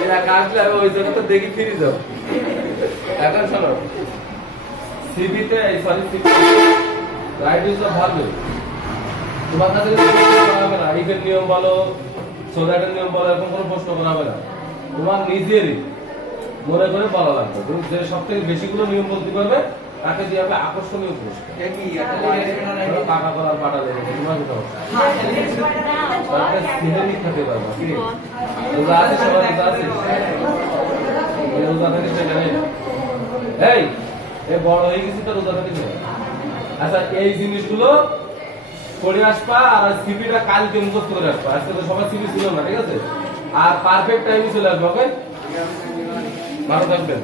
এরা কাটলে আমি ওই জায়গাতে দেখি ফিরে যাও এখন শোনো সিভিতে sorry CV right is the verb তোমার কাছে হবে না ইফের নিয়ম বলো সোদাটের নিয়ম বলো এরকম কোনো প্রশ্ন করা হবে না তোমার নিজেরই মনে করে বলা লাগবে তুমি যে সব থেকে বেশিগুলো নিয়ম বলতে পারবে তাকে দিয়ে হবে আকর্ষণীয় পুরস্কার টাকা করার পাটা দেবে তোমার কোথাও সরকার সিনেমি খেতে পারবে কি রোজা আছে সবার রোজা আছে রোজা থেকে সেখানে এই এ বড় হয়ে গেছি তো রোজা থেকে আচ্ছা এই জিনিসগুলো করে আসবা আর সিভিটা কালকে মুখস্থ করে আসবা আজকে তো সবার সিভি ছিল না ঠিক আছে আর পারফেক্ট টাইমে চলে আসবে ওকে ভালো থাকবেন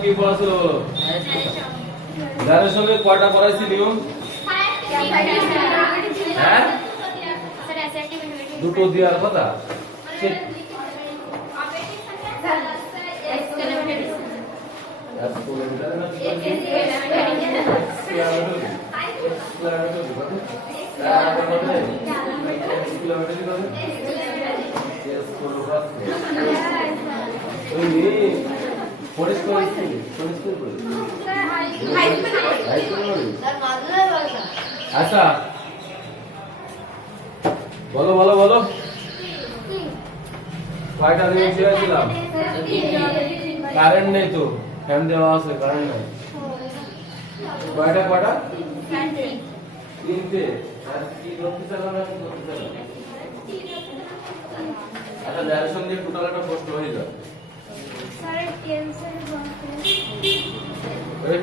কি পড়াছিল বলো? ন্যারেশনে কয়টা পড়াইছি নিয়ম? হ্যাঁ, দুটো দেওয়ার কথা। আচ্ছা বলো বলো বলো, কয়টা নিয়ম শিখেছিলাম? কারেন্ট নেই তো, ফ্যান দেওয়া আছে, কারেন্ট নাই। কয়টা কয়টা? তিনটে। আর কি করতে চালাম না কি করতে চালাম? আচ্ছা ন্যারেশন দিয়ে টোটাল একটা প্রশ্ন হয়ে যাবে।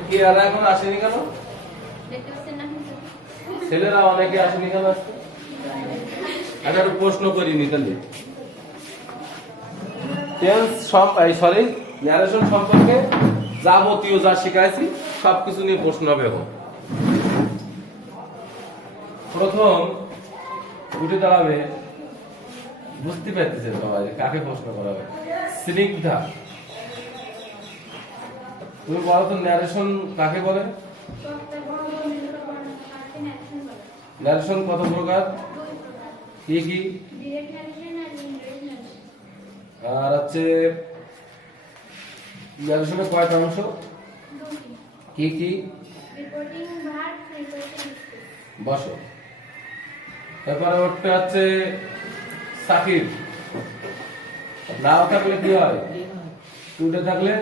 কি আর এখন আসেনি কেন? ছেলেরা অনেকে আসেনি কেন আজকে? আচ্ছা একটু প্রশ্ন করিনি তাহলে। টেন্স সরি ন্যারেশন সম্পর্কে যাবতীয় যা শিখাইছি সবকিছু নিয়ে প্রশ্ন হবে এখন। প্রথম উঠে দাঁড়াবে, বুঝতে পারতেছে সবাই কাকে প্রশ্ন করা হবে। স্নিগ্ধা, তুমি বলো তো ন্যারেশন কাকে বলে? ন্যারেশন কত প্রকার, কি কি? আর হচ্ছে ন্যারেশনের কয়টা অংশ, কি কি? বসো। এরপরে উঠতে হচ্ছে সাকিব, নাও থাকলে কি হয়? টুটে থাকলে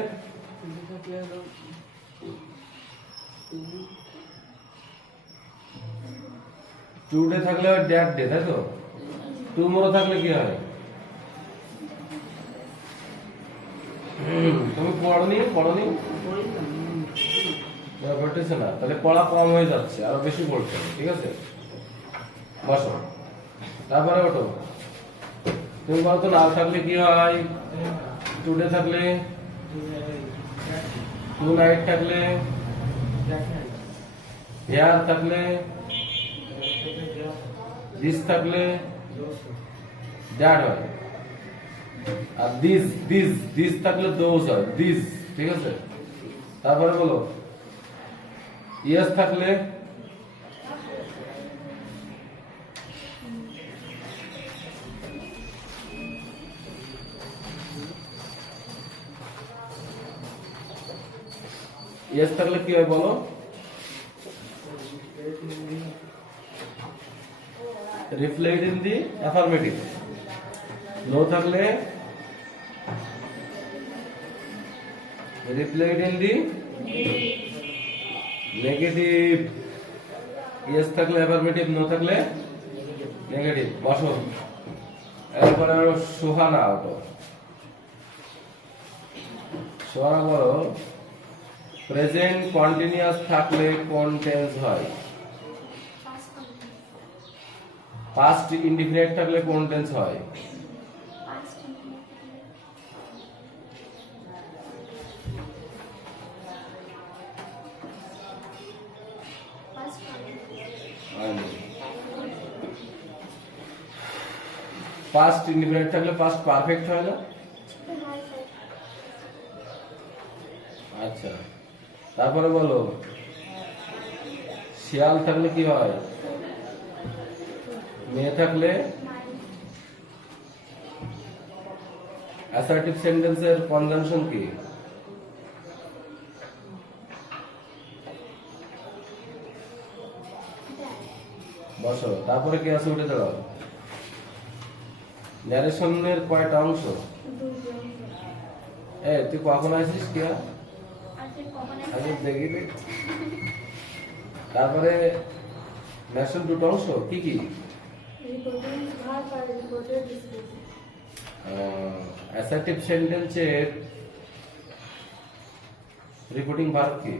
টুডে থাকলে হয় ড্যাট ডে, তাই তো? টুমোরো থাকলে কি হয়? তুমি পড়নি ঘটেছে না, তাহলে পড়া কম হয়ে যাচ্ছে, আরো বেশি পড়তে হবে, ঠিক আছে? বসো। তারপরে ওঠো, তুমি বলো তো নাও থাকলে কি হয়? টুডে থাকলে, টু নাইট থাকলে, হেয়ার থাকলে, দিস থাকলে দ্যাট হয়, আর দিস থাকলে দোজ হয়, দিস, ঠিক আছে? তারপরে বলো ইয়েস থাকলে, ইয়েস থাকলে কি হয় বলো? Reflect in the affirmative. No থাকলে reflect in the negative. Yes থাকলে অ্যাফার্মেটিভ, নো থাকলে নেগেটিভ। বসো। এরপরে সুহানা ওঠো। সুহানা বলো প্রেজেন্ট কন্টিনিউয়াস থাকলে কোন টেন্স হয়? পাস্ট ইনডিফিনিট থাকলে কোন টেন্স হয়? পাস্ট ইনডিফিনিট থাকলে পাস্ট পারফেক্ট হয় না? আচ্ছা তারপরে বলো শিয়াল থাকলে কি হয়? মেয়ে থাকলে? অ্যাসার্টিভ সেন্টেন্সের কনজাংশন কি? বসো। তারপরে কি আছে উঠে দাঁড়াও। ন্যারেশনের কয়টা অংশ? তুই কখন আসিস কি আগে দেখি। তারপরে ন্যারেশন দুটো অংশ কি কি? অ্যাসার্টিভ সেন্টেন্সের রিপোর্টিং ভার্ব কি?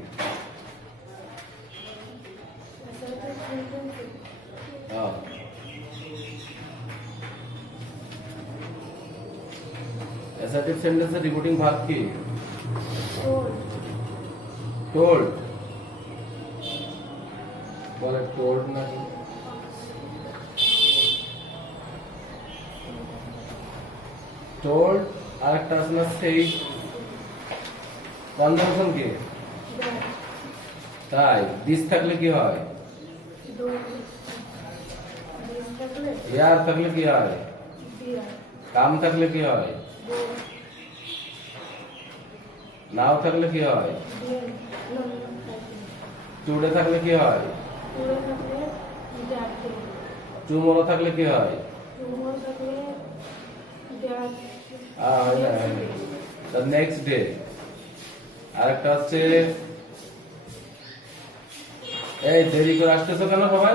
অ্যাসার্টিভ সেন্টেন্সের রিপোর্টিং ভার্ব কি? টোল্ড বলে টোল্ড নাকি টোল্ড আরেকটা আছে না সেই কনজাংশন কি তাই দিস থাকলে কি হয় ইয়ার থাকলে কি হয় কাম থাকলে কি হয় নাও থাকলে কি হয় টুডে থাকলে কি হয় টুমরো থাকলে কি হয় নেক্সট ডে আরেকটা হচ্ছে এই দেরি করে আসতেছো কেন সবাই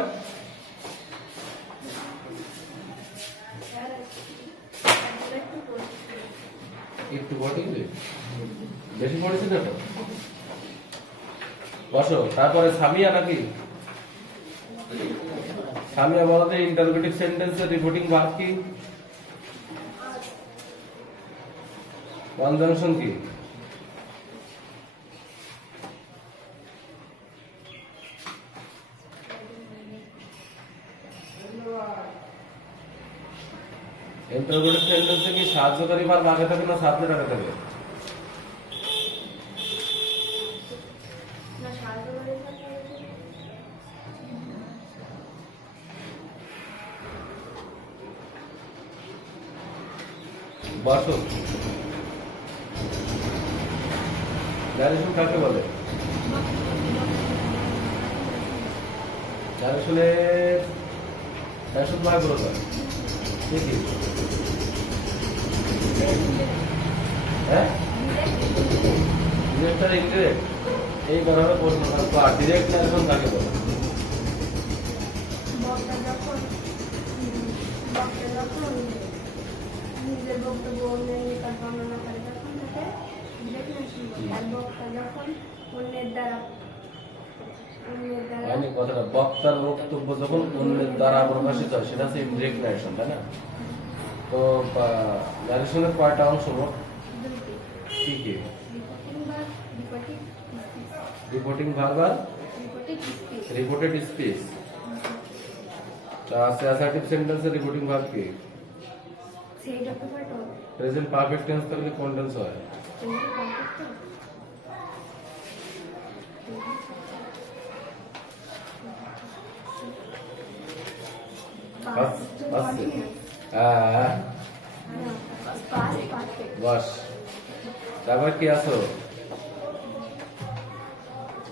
একটু পড়ে বেশি পড়েছি না তো বসো তারপরে সামিয়া নাকি সামিয়া বলতে ইন্টারোগেটিভ সেন্টেন্সের রিপোর্টিং ভার্ব কি কনজাংশন কি ইন্টারোগেটিভ সেন্টেন্সে কি সাহায্যকারী ভার্ব আগে থাকে না সাবজেক্ট আগে থাকে বসো ন্যারেশন কাকে বলে ন্যারেশন ভাগ বলতে ঠিকই হ্যাঁ ডিরেক্ট আর ইনডিরেক্ট এই ধরনের প্রশ্ন থাকতো আর ডিরেক্ট ন্যারেশন কাকে বলে নিজের বক্তব্য অন্যের তার বর্ণনা করে তখন তাকে আর বক্তা যখন অন্যের দ্বারা কথাটা বক্তার বক্তব্য যখন অন্যের দ্বারা প্রকাশিত হয় সেটা হচ্ছে ইনডিরেক্ট ন্যারেশন তাই না তো ন্যারেশনের কয়টা অংশ কি কি রিপোর্টিং ভার্ব আর রিপোর্টেড স্পিচ অ্যাসার্টিভ সেন্টেন্সের রিপোর্টিং ভার্ব কি প্রেজেন্ট পারফেক্ট টেন্স থাকলে কোন টেন্স হয় বস তারপর কি আছো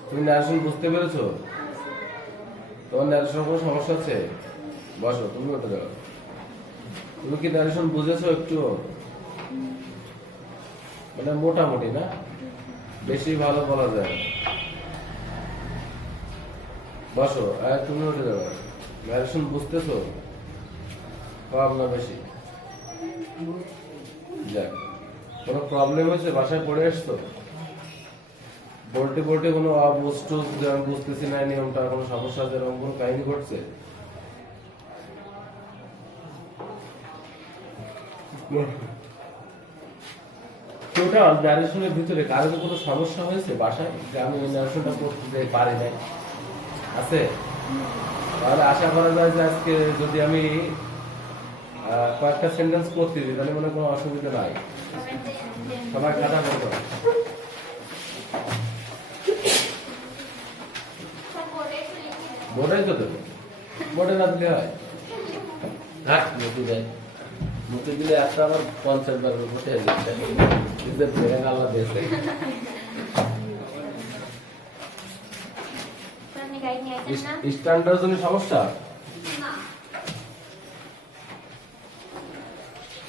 তুমি ন্যারেশন বুঝতে পেরেছো তোমার ন্যারেশনের কোনো সমস্যা আছে বসো তুমি ওটা দেখো তুমি কি ন্যারেশন বুঝেছো একটু মানে মোটামুটি না বেশি ভালো বলা যায় বসো তুমি ওটা দেখো ন্যারেশন বুঝতেছো কম না বেশি যাক কোনো প্রবলেম হয়েছে বাসায় পড়ে আসতো বলতে বলতে কোনো অবস্থ আমি বুঝতেছি না নিয়মটা কোনো সমস্যা আছে এরকম কোনো কাহিনী ঘটছে টোটাল ন্যারেশনের ভিতরে কারো কোনো সমস্যা হয়েছে বাসায় যে আমি এই ন্যারেশনটা করতে পারি নাই আছে তাহলে আশা করা যায় যে আজকে যদি আমি কয়েকটা সেন্টেন্স করতে দিই তাহলে মনে কোনো অসুবিধা নাই সবাই খাতা করবো বোর্ডে তো দেবে বোর্ডে না দিলে হয় হ্যাঁ মুখে যায় মুখে দিলে একটা আমার 50 বার বসে যাচ্ছে নিজের প্রেরণা আল্লাহ দিয়েছে স্ট্যান্ডার্ড জন্য সমস্যা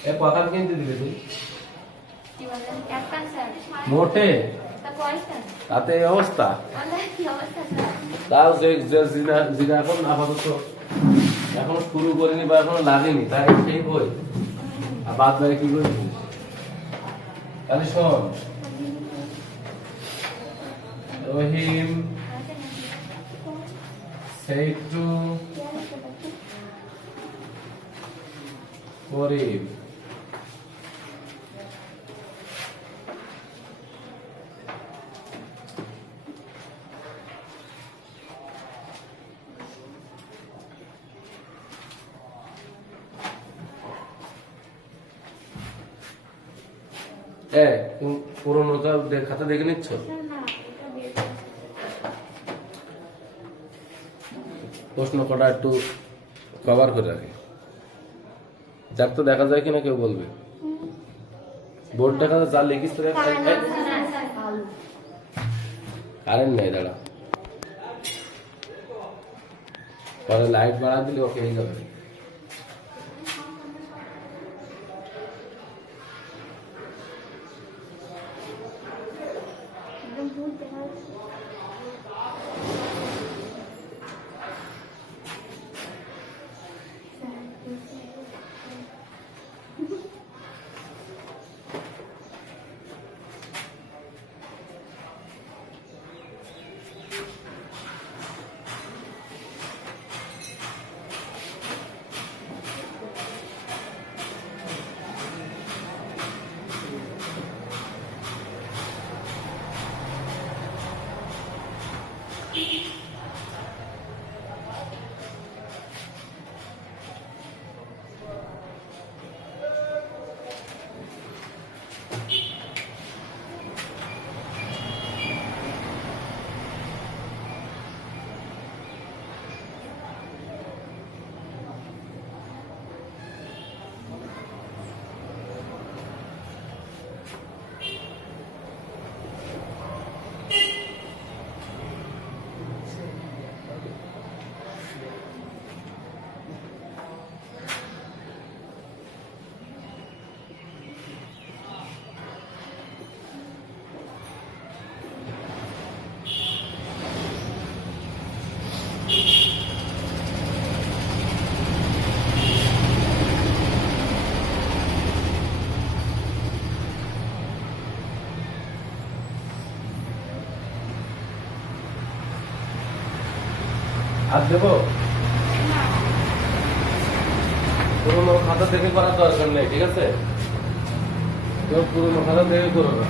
এ কথা কিনতে দিলে তুই মোটে তাতে এই অবস্থা তাও যেটা এখন আপাতত এখন শুরু করিনি বা এখনো লাগেনি তাই সেই বই আর বাদ বাকি কি করে তাহলে শোন রহিম said to Karim তুমি পুরোনোটা খাতা দেখে নিচ্ছ? না এটা দিয়ে দাও। প্রশ্ন কটা একটু কভার করে রাখি, যাক তো দেখা যায় কিনা কেউ বলবে। বোর্ড দেখা যা লিখিস তো কারেন্ট নেই, দাঁড়া পরে লাইট বাড়া দিলে ওকে হয়ে যাবে। একদম ভুল দেখা যাচ্ছে। আর দেবো পুরোনো খাতা থেকে করার দরকার নেই, ঠিক আছে? কেউ পুরোনো খাতা থেকে করো না।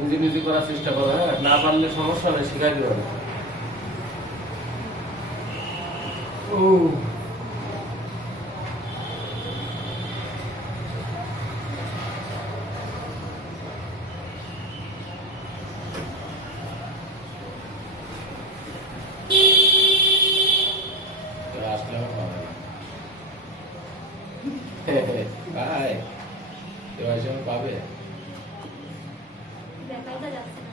নিজে নিজে করার চেষ্টা করো, হ্যাঁ? না পারলে সমস্যা নেই, শিখাই দিতে হবে। আসলে আমার ভালো লাগে। ভাই এবার এসে আমার পাবে। দেখাই তো যাচ্ছে না।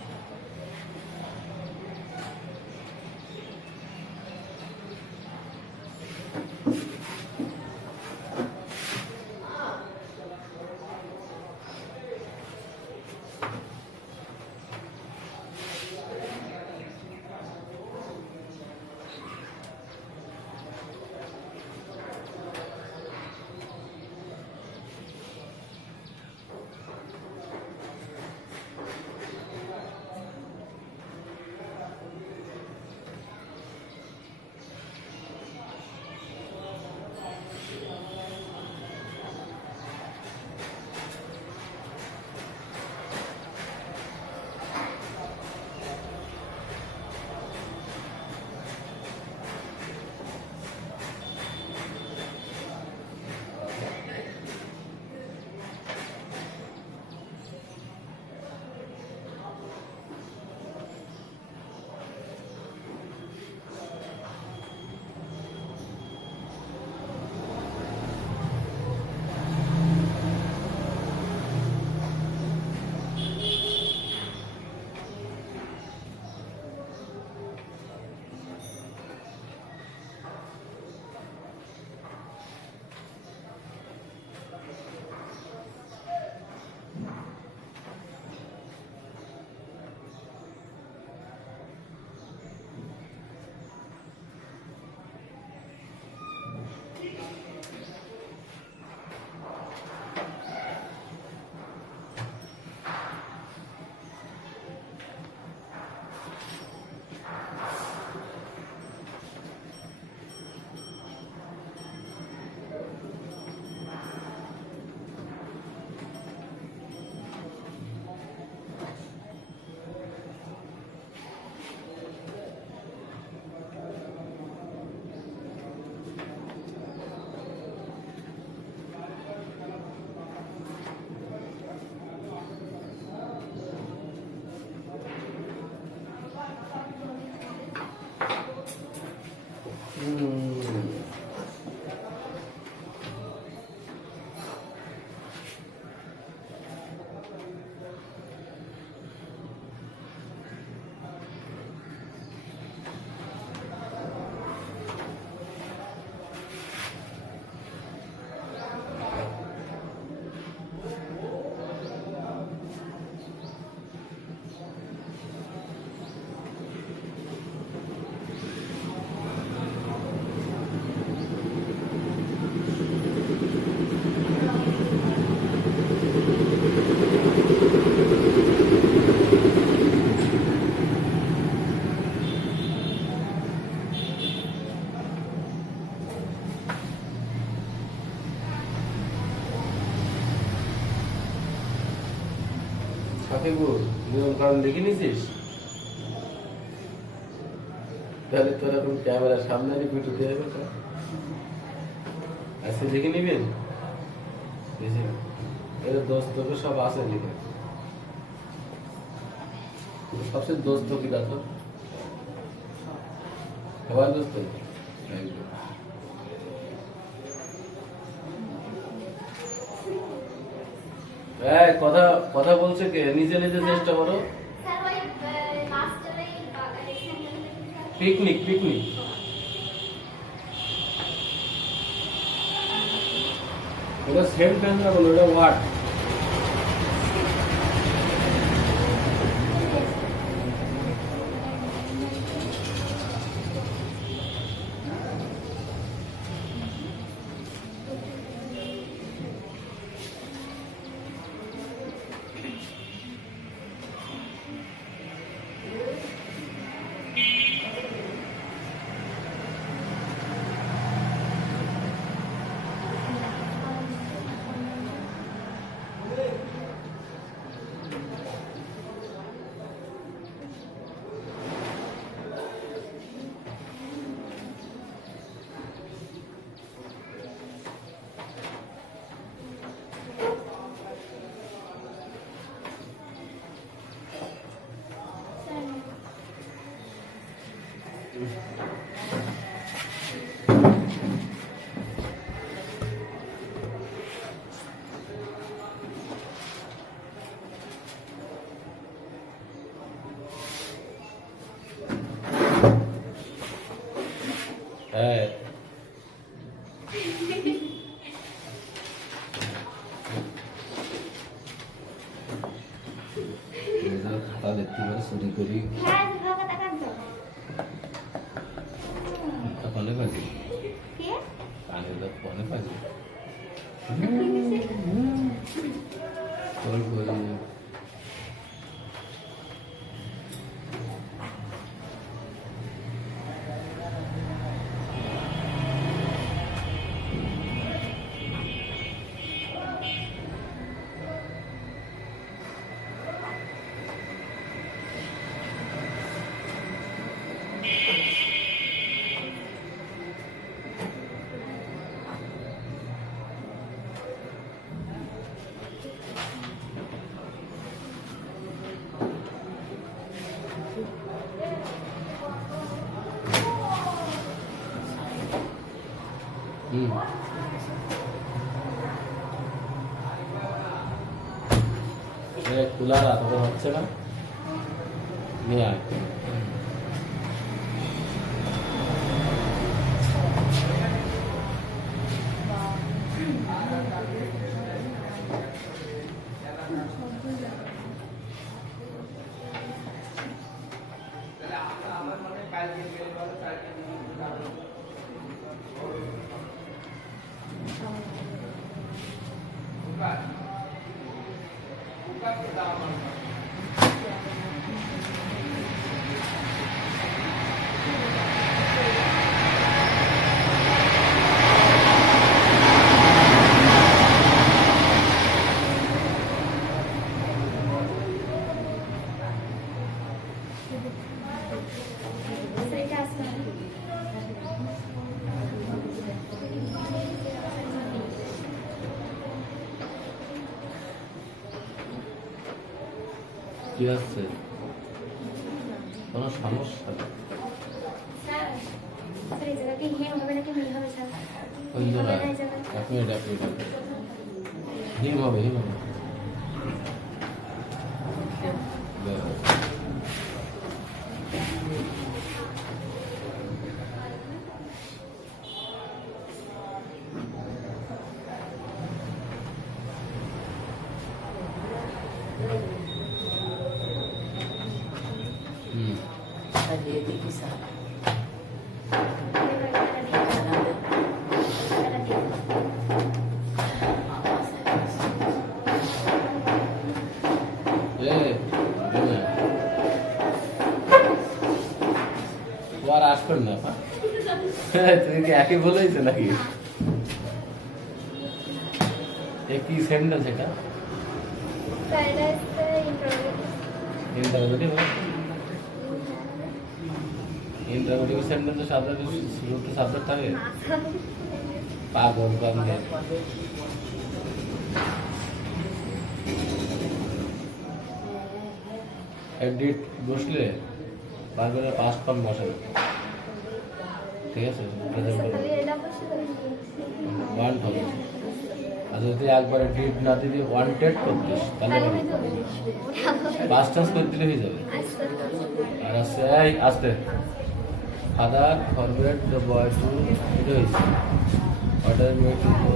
সাকিবুল নিয়ম কারণ দেখে নিছিস? তাহলে তোর এখন ক্যামেরার সামনে রিপিট হতে হবে তো। আজকে দেখে নিবেন বেশি এর দোস্ত তো সব আছে লিখে। সবচেয়ে দোস্ত কি দাদা? সবার দোস্ত কথা কথা বলছে কে? নিজে নিজে চেষ্টা করো। পিকনিক পিকনিক ওটা সেন্টেন্স না বলো, ওটা ওয়ার্ড। হ্যাঁ খাতা দেখতে পারে চুরি করি ফোনে পাচ্ছি কানে তো ফোনে পাচ্ছি খোলা তোকে হচ্ছে না নিয়ে আয় কি আছে কোনো সমস্যা হিম হবে হিম হবে আর আসবেন না তুমি কি একই বলেছো নাকি কি সেন্টেন্স এটা ইন্টারোগেটিভ ইন্টারোগেটিভ সেন্টেন্সে সাবজেক্ট শুরুতে সাবজেক্ট থাকে পাগল বান্ধব এডিট বসলে বারবার পাস্ট ফর্ম বসে ঠিক আছে প্রেজেন্ট ওয়ান্ট হবে আর যদি একবারে ডিড না দিয়ে ওয়ান্টেড করতিস তাহলে পাস্ট টেন্স করে দিলে হয়ে যাবে আর আছে এই আসতে father forward the boy to এটা হয়েছে অর্ডার মে টু গো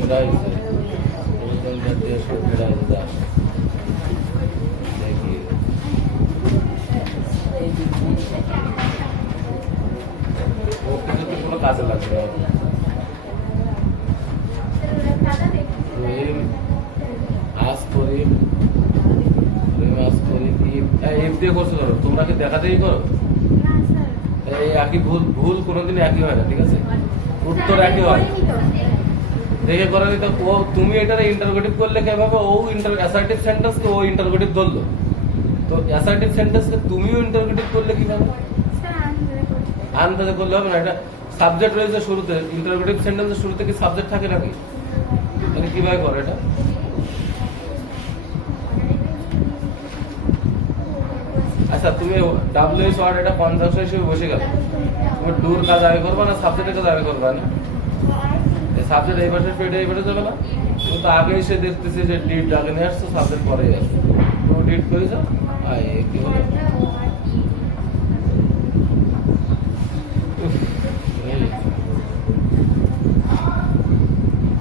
এটা হয়েছে ওদের দ্যাট দে শুড এটা হয়েছে দেখি ও কিন্তু কোনো কাজে লাগবে না রহিম আজ করিম এফ দিয়ে করছো ধরো তোমরা কি দেখাতেই করো এই একই ভুল কোনোদিন একই হয় না ঠিক আছে উত্তর একই হয় দেখে করা তো ও তুমি এটার ইন্টারোগেটিভ করলে কিভাবে ও অ্যাসার্টিভ সেন্টেন্সকে ও ইন্টারোগেটিভ ধরলো তো অ্যাসার্টিভ সেন্টেন্সকে তুমিও ইন্টারোগেটিভ করলে কিভাবে আন্দাজে করলে হবে না এটা সাবজেক্ট রয়েছে শুরুতে ইন্টারোগেটিভ সেন্টেন্সের শুরুতে কি সাবজেক্ট থাকে নাকি মানে কিভাবে করে এটা আচ্ছা তুমি ডাব্লিউএস ওয়ার্ড এটা কনজাংশন হিসেবে বসে গেল তুমি ডুর কাজ আগে করবা না সাবজেক্টের কাজ আগে করবা না এই সাবজেক্ট এই পাশে ফেটে এই পাশে যাবে না তুমি তো আগে এসে দেখতেছি যে ডিড আগে নিয়ে আসছো সাবজেক্ট পরে আসছে তুমি ডিড করেছ কি হলো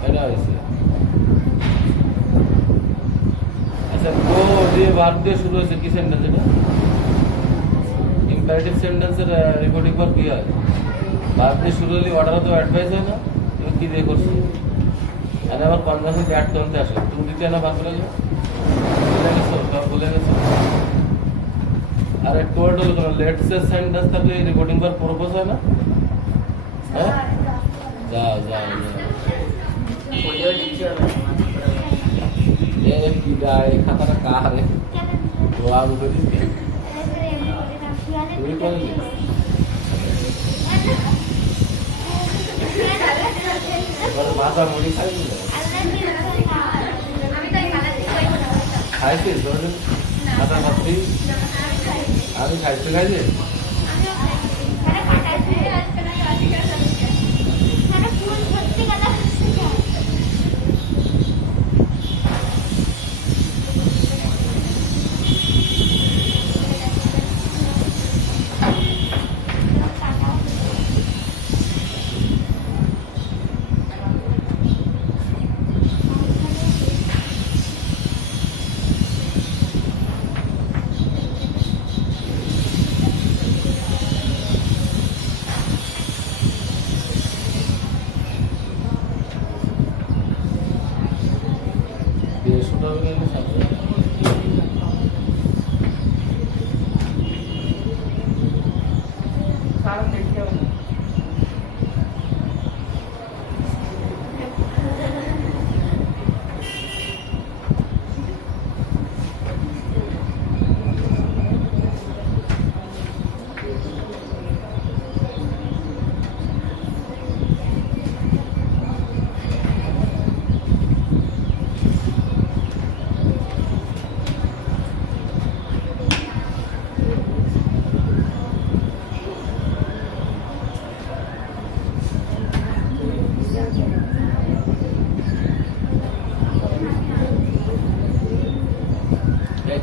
এটা হয়েছে আচ্ছা গো দিয়ে ভার্ব দিয়ে শুরু হয়েছে কি সেন্টেন্স এটা ইম্পারেটিভ সেন্টেন্সের রিপোর্টিং ভার্ব কি হয় ভার্ব দিয়ে শুরু হলে অর্ডার তো অ্যাডভাইস হয় না তুমি কি দিয়ে করছো আর আবার কনজাংশন অ্যাড করতে আসো তুমি দিতে না ভার্ব করে ভুলে গেছো ভুলে গেছো আর একটু ওয়ার্ড হলো কোনো লেটস এ সেন্টেন্স থাকলে রিপোর্টিং ভার্ব প্রপোজ হয় না হ্যাঁ যাও যাও এই খাতাটা কারে ও আলু করি তুই করলি মাথা মুড়ি খাইনি খাইছিস মাথা ভাবছি আমি খাইছি খাইছি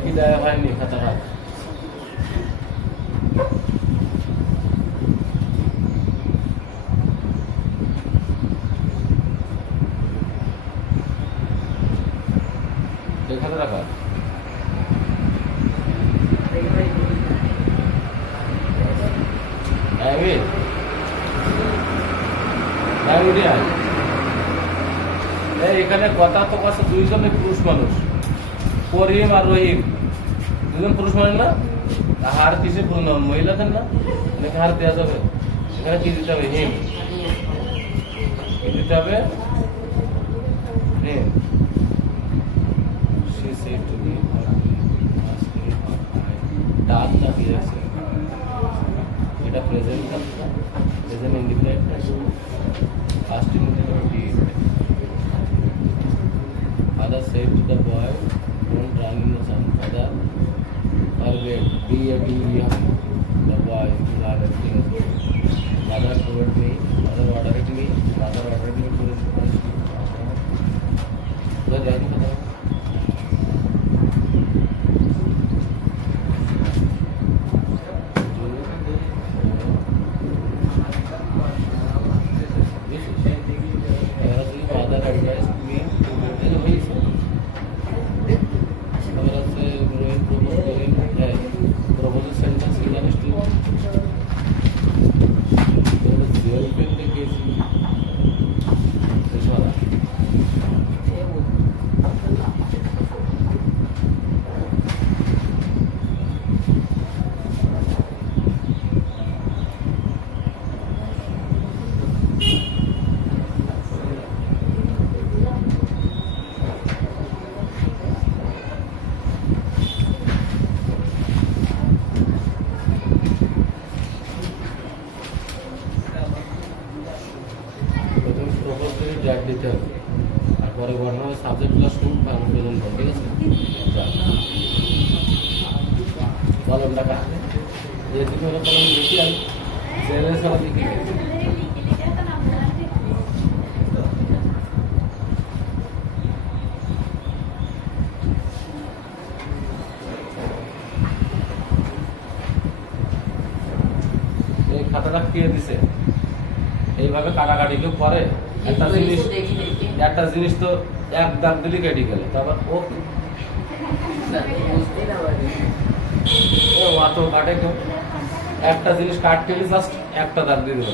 Hidayah hanya kata-kata. Dekha rakha. Amin. Amin. এখানে কথা তো কাছে দুইজনে পুরুষ মানুষ করিম আর রহিম দুজন পুরুষ মানুষ না হার কিসে পূর্ণ মহিলাদের না নাকি হার দেওয়া যাবে এখানে কি দিতে হবে হিম কি দিতে হবে হিম she said to me said to the boy, don't run in the sun, father. Forget, be a billion. The boy, you are acting. Mother told me, mother ordered me to sleep. तो जानी पता है father advised me to go to the police. अगर से रोहित प्रपोज करें है प्रपोज सेंटेंस की जाने स्टिल तो जेल पे लेके सारा প্রপোজ করে ড্রাগ দিতে হবে আর পরে ঘটনা হবে সাবজেক্ট প্লাস টু প্রেজেন্ট করো ঠিক আছে কলমটা কাটবে যেদিকে হলো কলম বেশি আর জেলের সারা দিকে এই খাতাটা কে দিছে এইভাবে কাটাকাটি কেউ করে একটা জিনিস তো এক দাগ দিলে কেটে গেলে তারপর ও অত কাটে কেউ একটা জিনিস কাটতে গেলে জাস্ট একটা দাগ দিয়ে দেবে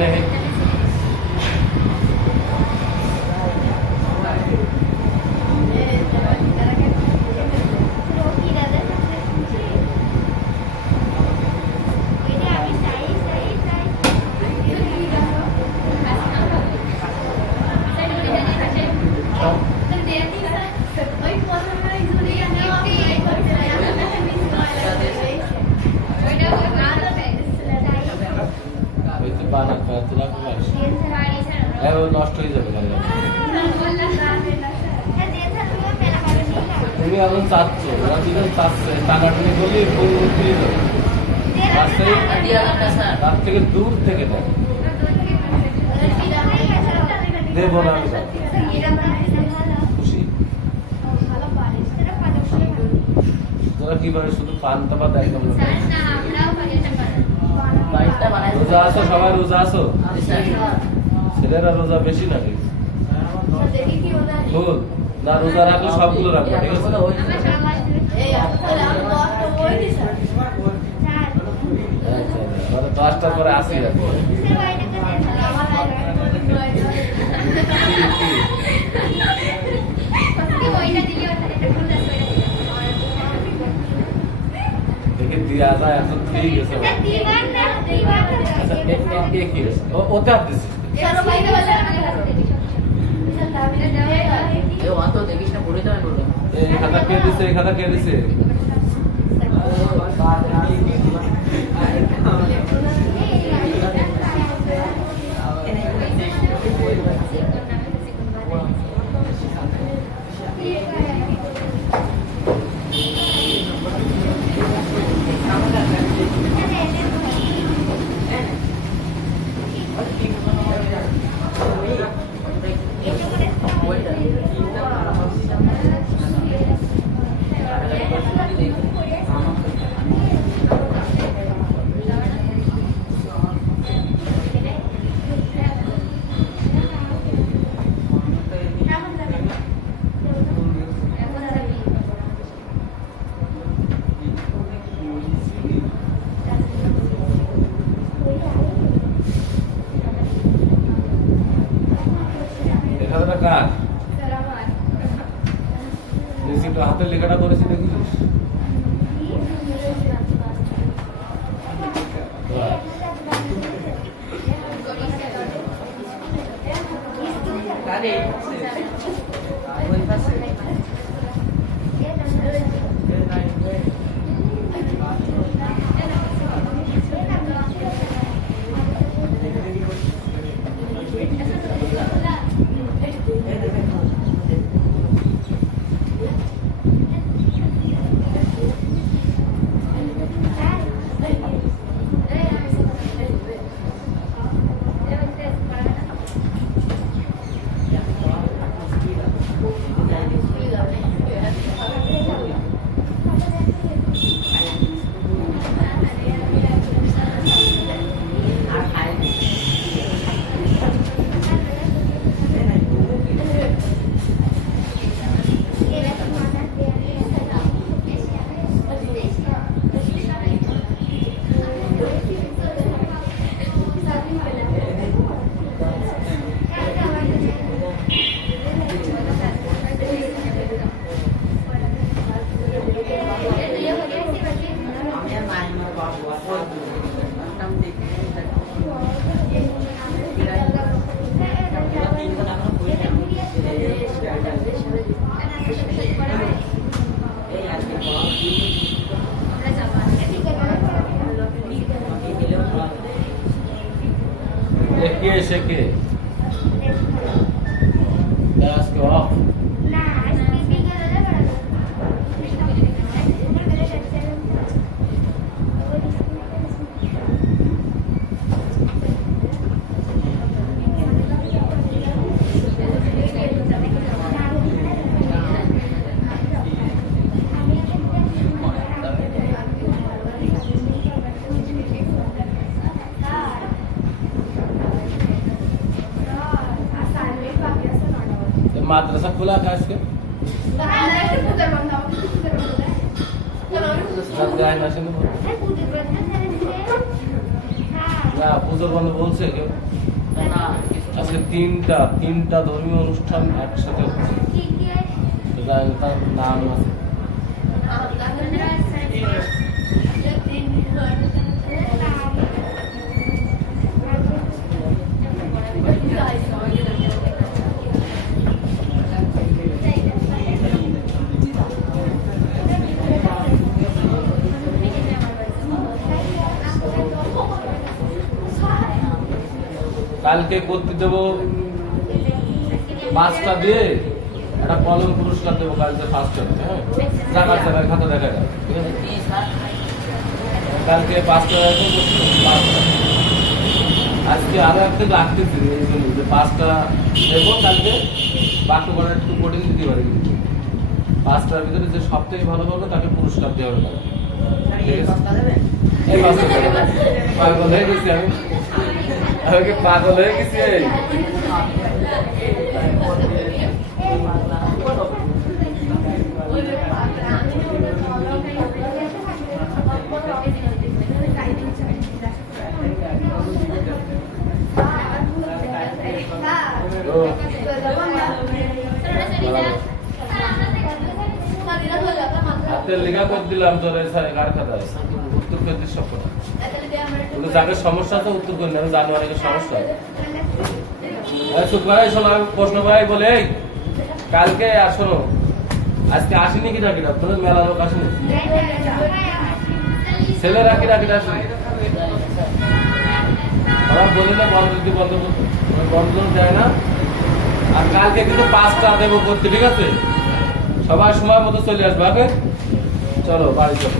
नहीं নষ্ট হয়ে যাবে তুমি এখন চাচ্ছ ওরা দুজন চাচ্ছে টানাটানি করলে ফিরে যাবে তার থেকে দূর থেকে দেয় দেবো না আমি খুশি তোরা কিভাবে শুধু পান্তা পাতা একদম রোজা আছো সবাই রোজা আছো ছেলেরা রোজা বেশি নাকি ভুল না রোজা রাখলে সবগুলো রাখবো ঠিক আছে দশটার পরে আসি রাখবো দেখে দিয়া যায় এখন ঠিক আছে ওটা দিছি খাতা কে দিছে খাতা কে দিছে কার একটু হাতের লেখাটা করেছি দেখেছিস? আরে ওই পাশে কে সে কে? আজকে অফ। মাদ্রাসা খোলা আছে আজকে? যায় না শুনে না, পুজোর বন্ধ বলছে কেউ? আজকে তিনটা ধর্মীয় অনুষ্ঠান একসাথে হচ্ছে, তার নাম আছে। কালকে করতে দেবো 5টা দিয়ে একটা কলম পুরস্কার দেবো কালকে 5টা। হ্যাঁ, টাকার টাকার খাতা দেখা যায়, ঠিক আছে? কালকে 5টা আজকে আরো একটা রাখতেছি এই জন্য যে 5টা দেবো কালকে। বাকি করে একটু কঠিন দিতে পারি, 5টার ভিতরে যে সবথেকে ভালো হবে তাকে পুরস্কার দেওয়া হবে। এই পাগল হয়ে গেছি আমি পাগল হয়ে গেছি। হাতের লেখা করে দিলাম তোর কার খাতায়, উত্তর করে দিস সব কথা। যাদের সমস্যা আছে উত্তর করি না, জানো অনেকের সমস্যা। প্রশ্ন ভাই বলে কালকে আর শোনো, আজকে আসেনি কি ডাকি তোর মেলা লোক আসেনি, ছেলেরা কি ডাকি আসেনি? আবার বলি না বন্ধ যদি বন্ধ করতে, বন্ধ যায় না। আর কালকে কিন্তু 5টা দেবো করতে, ঠিক আছে? সবাই সময় মতো চলে আসবে। আগে চলো বাড়ি চলো।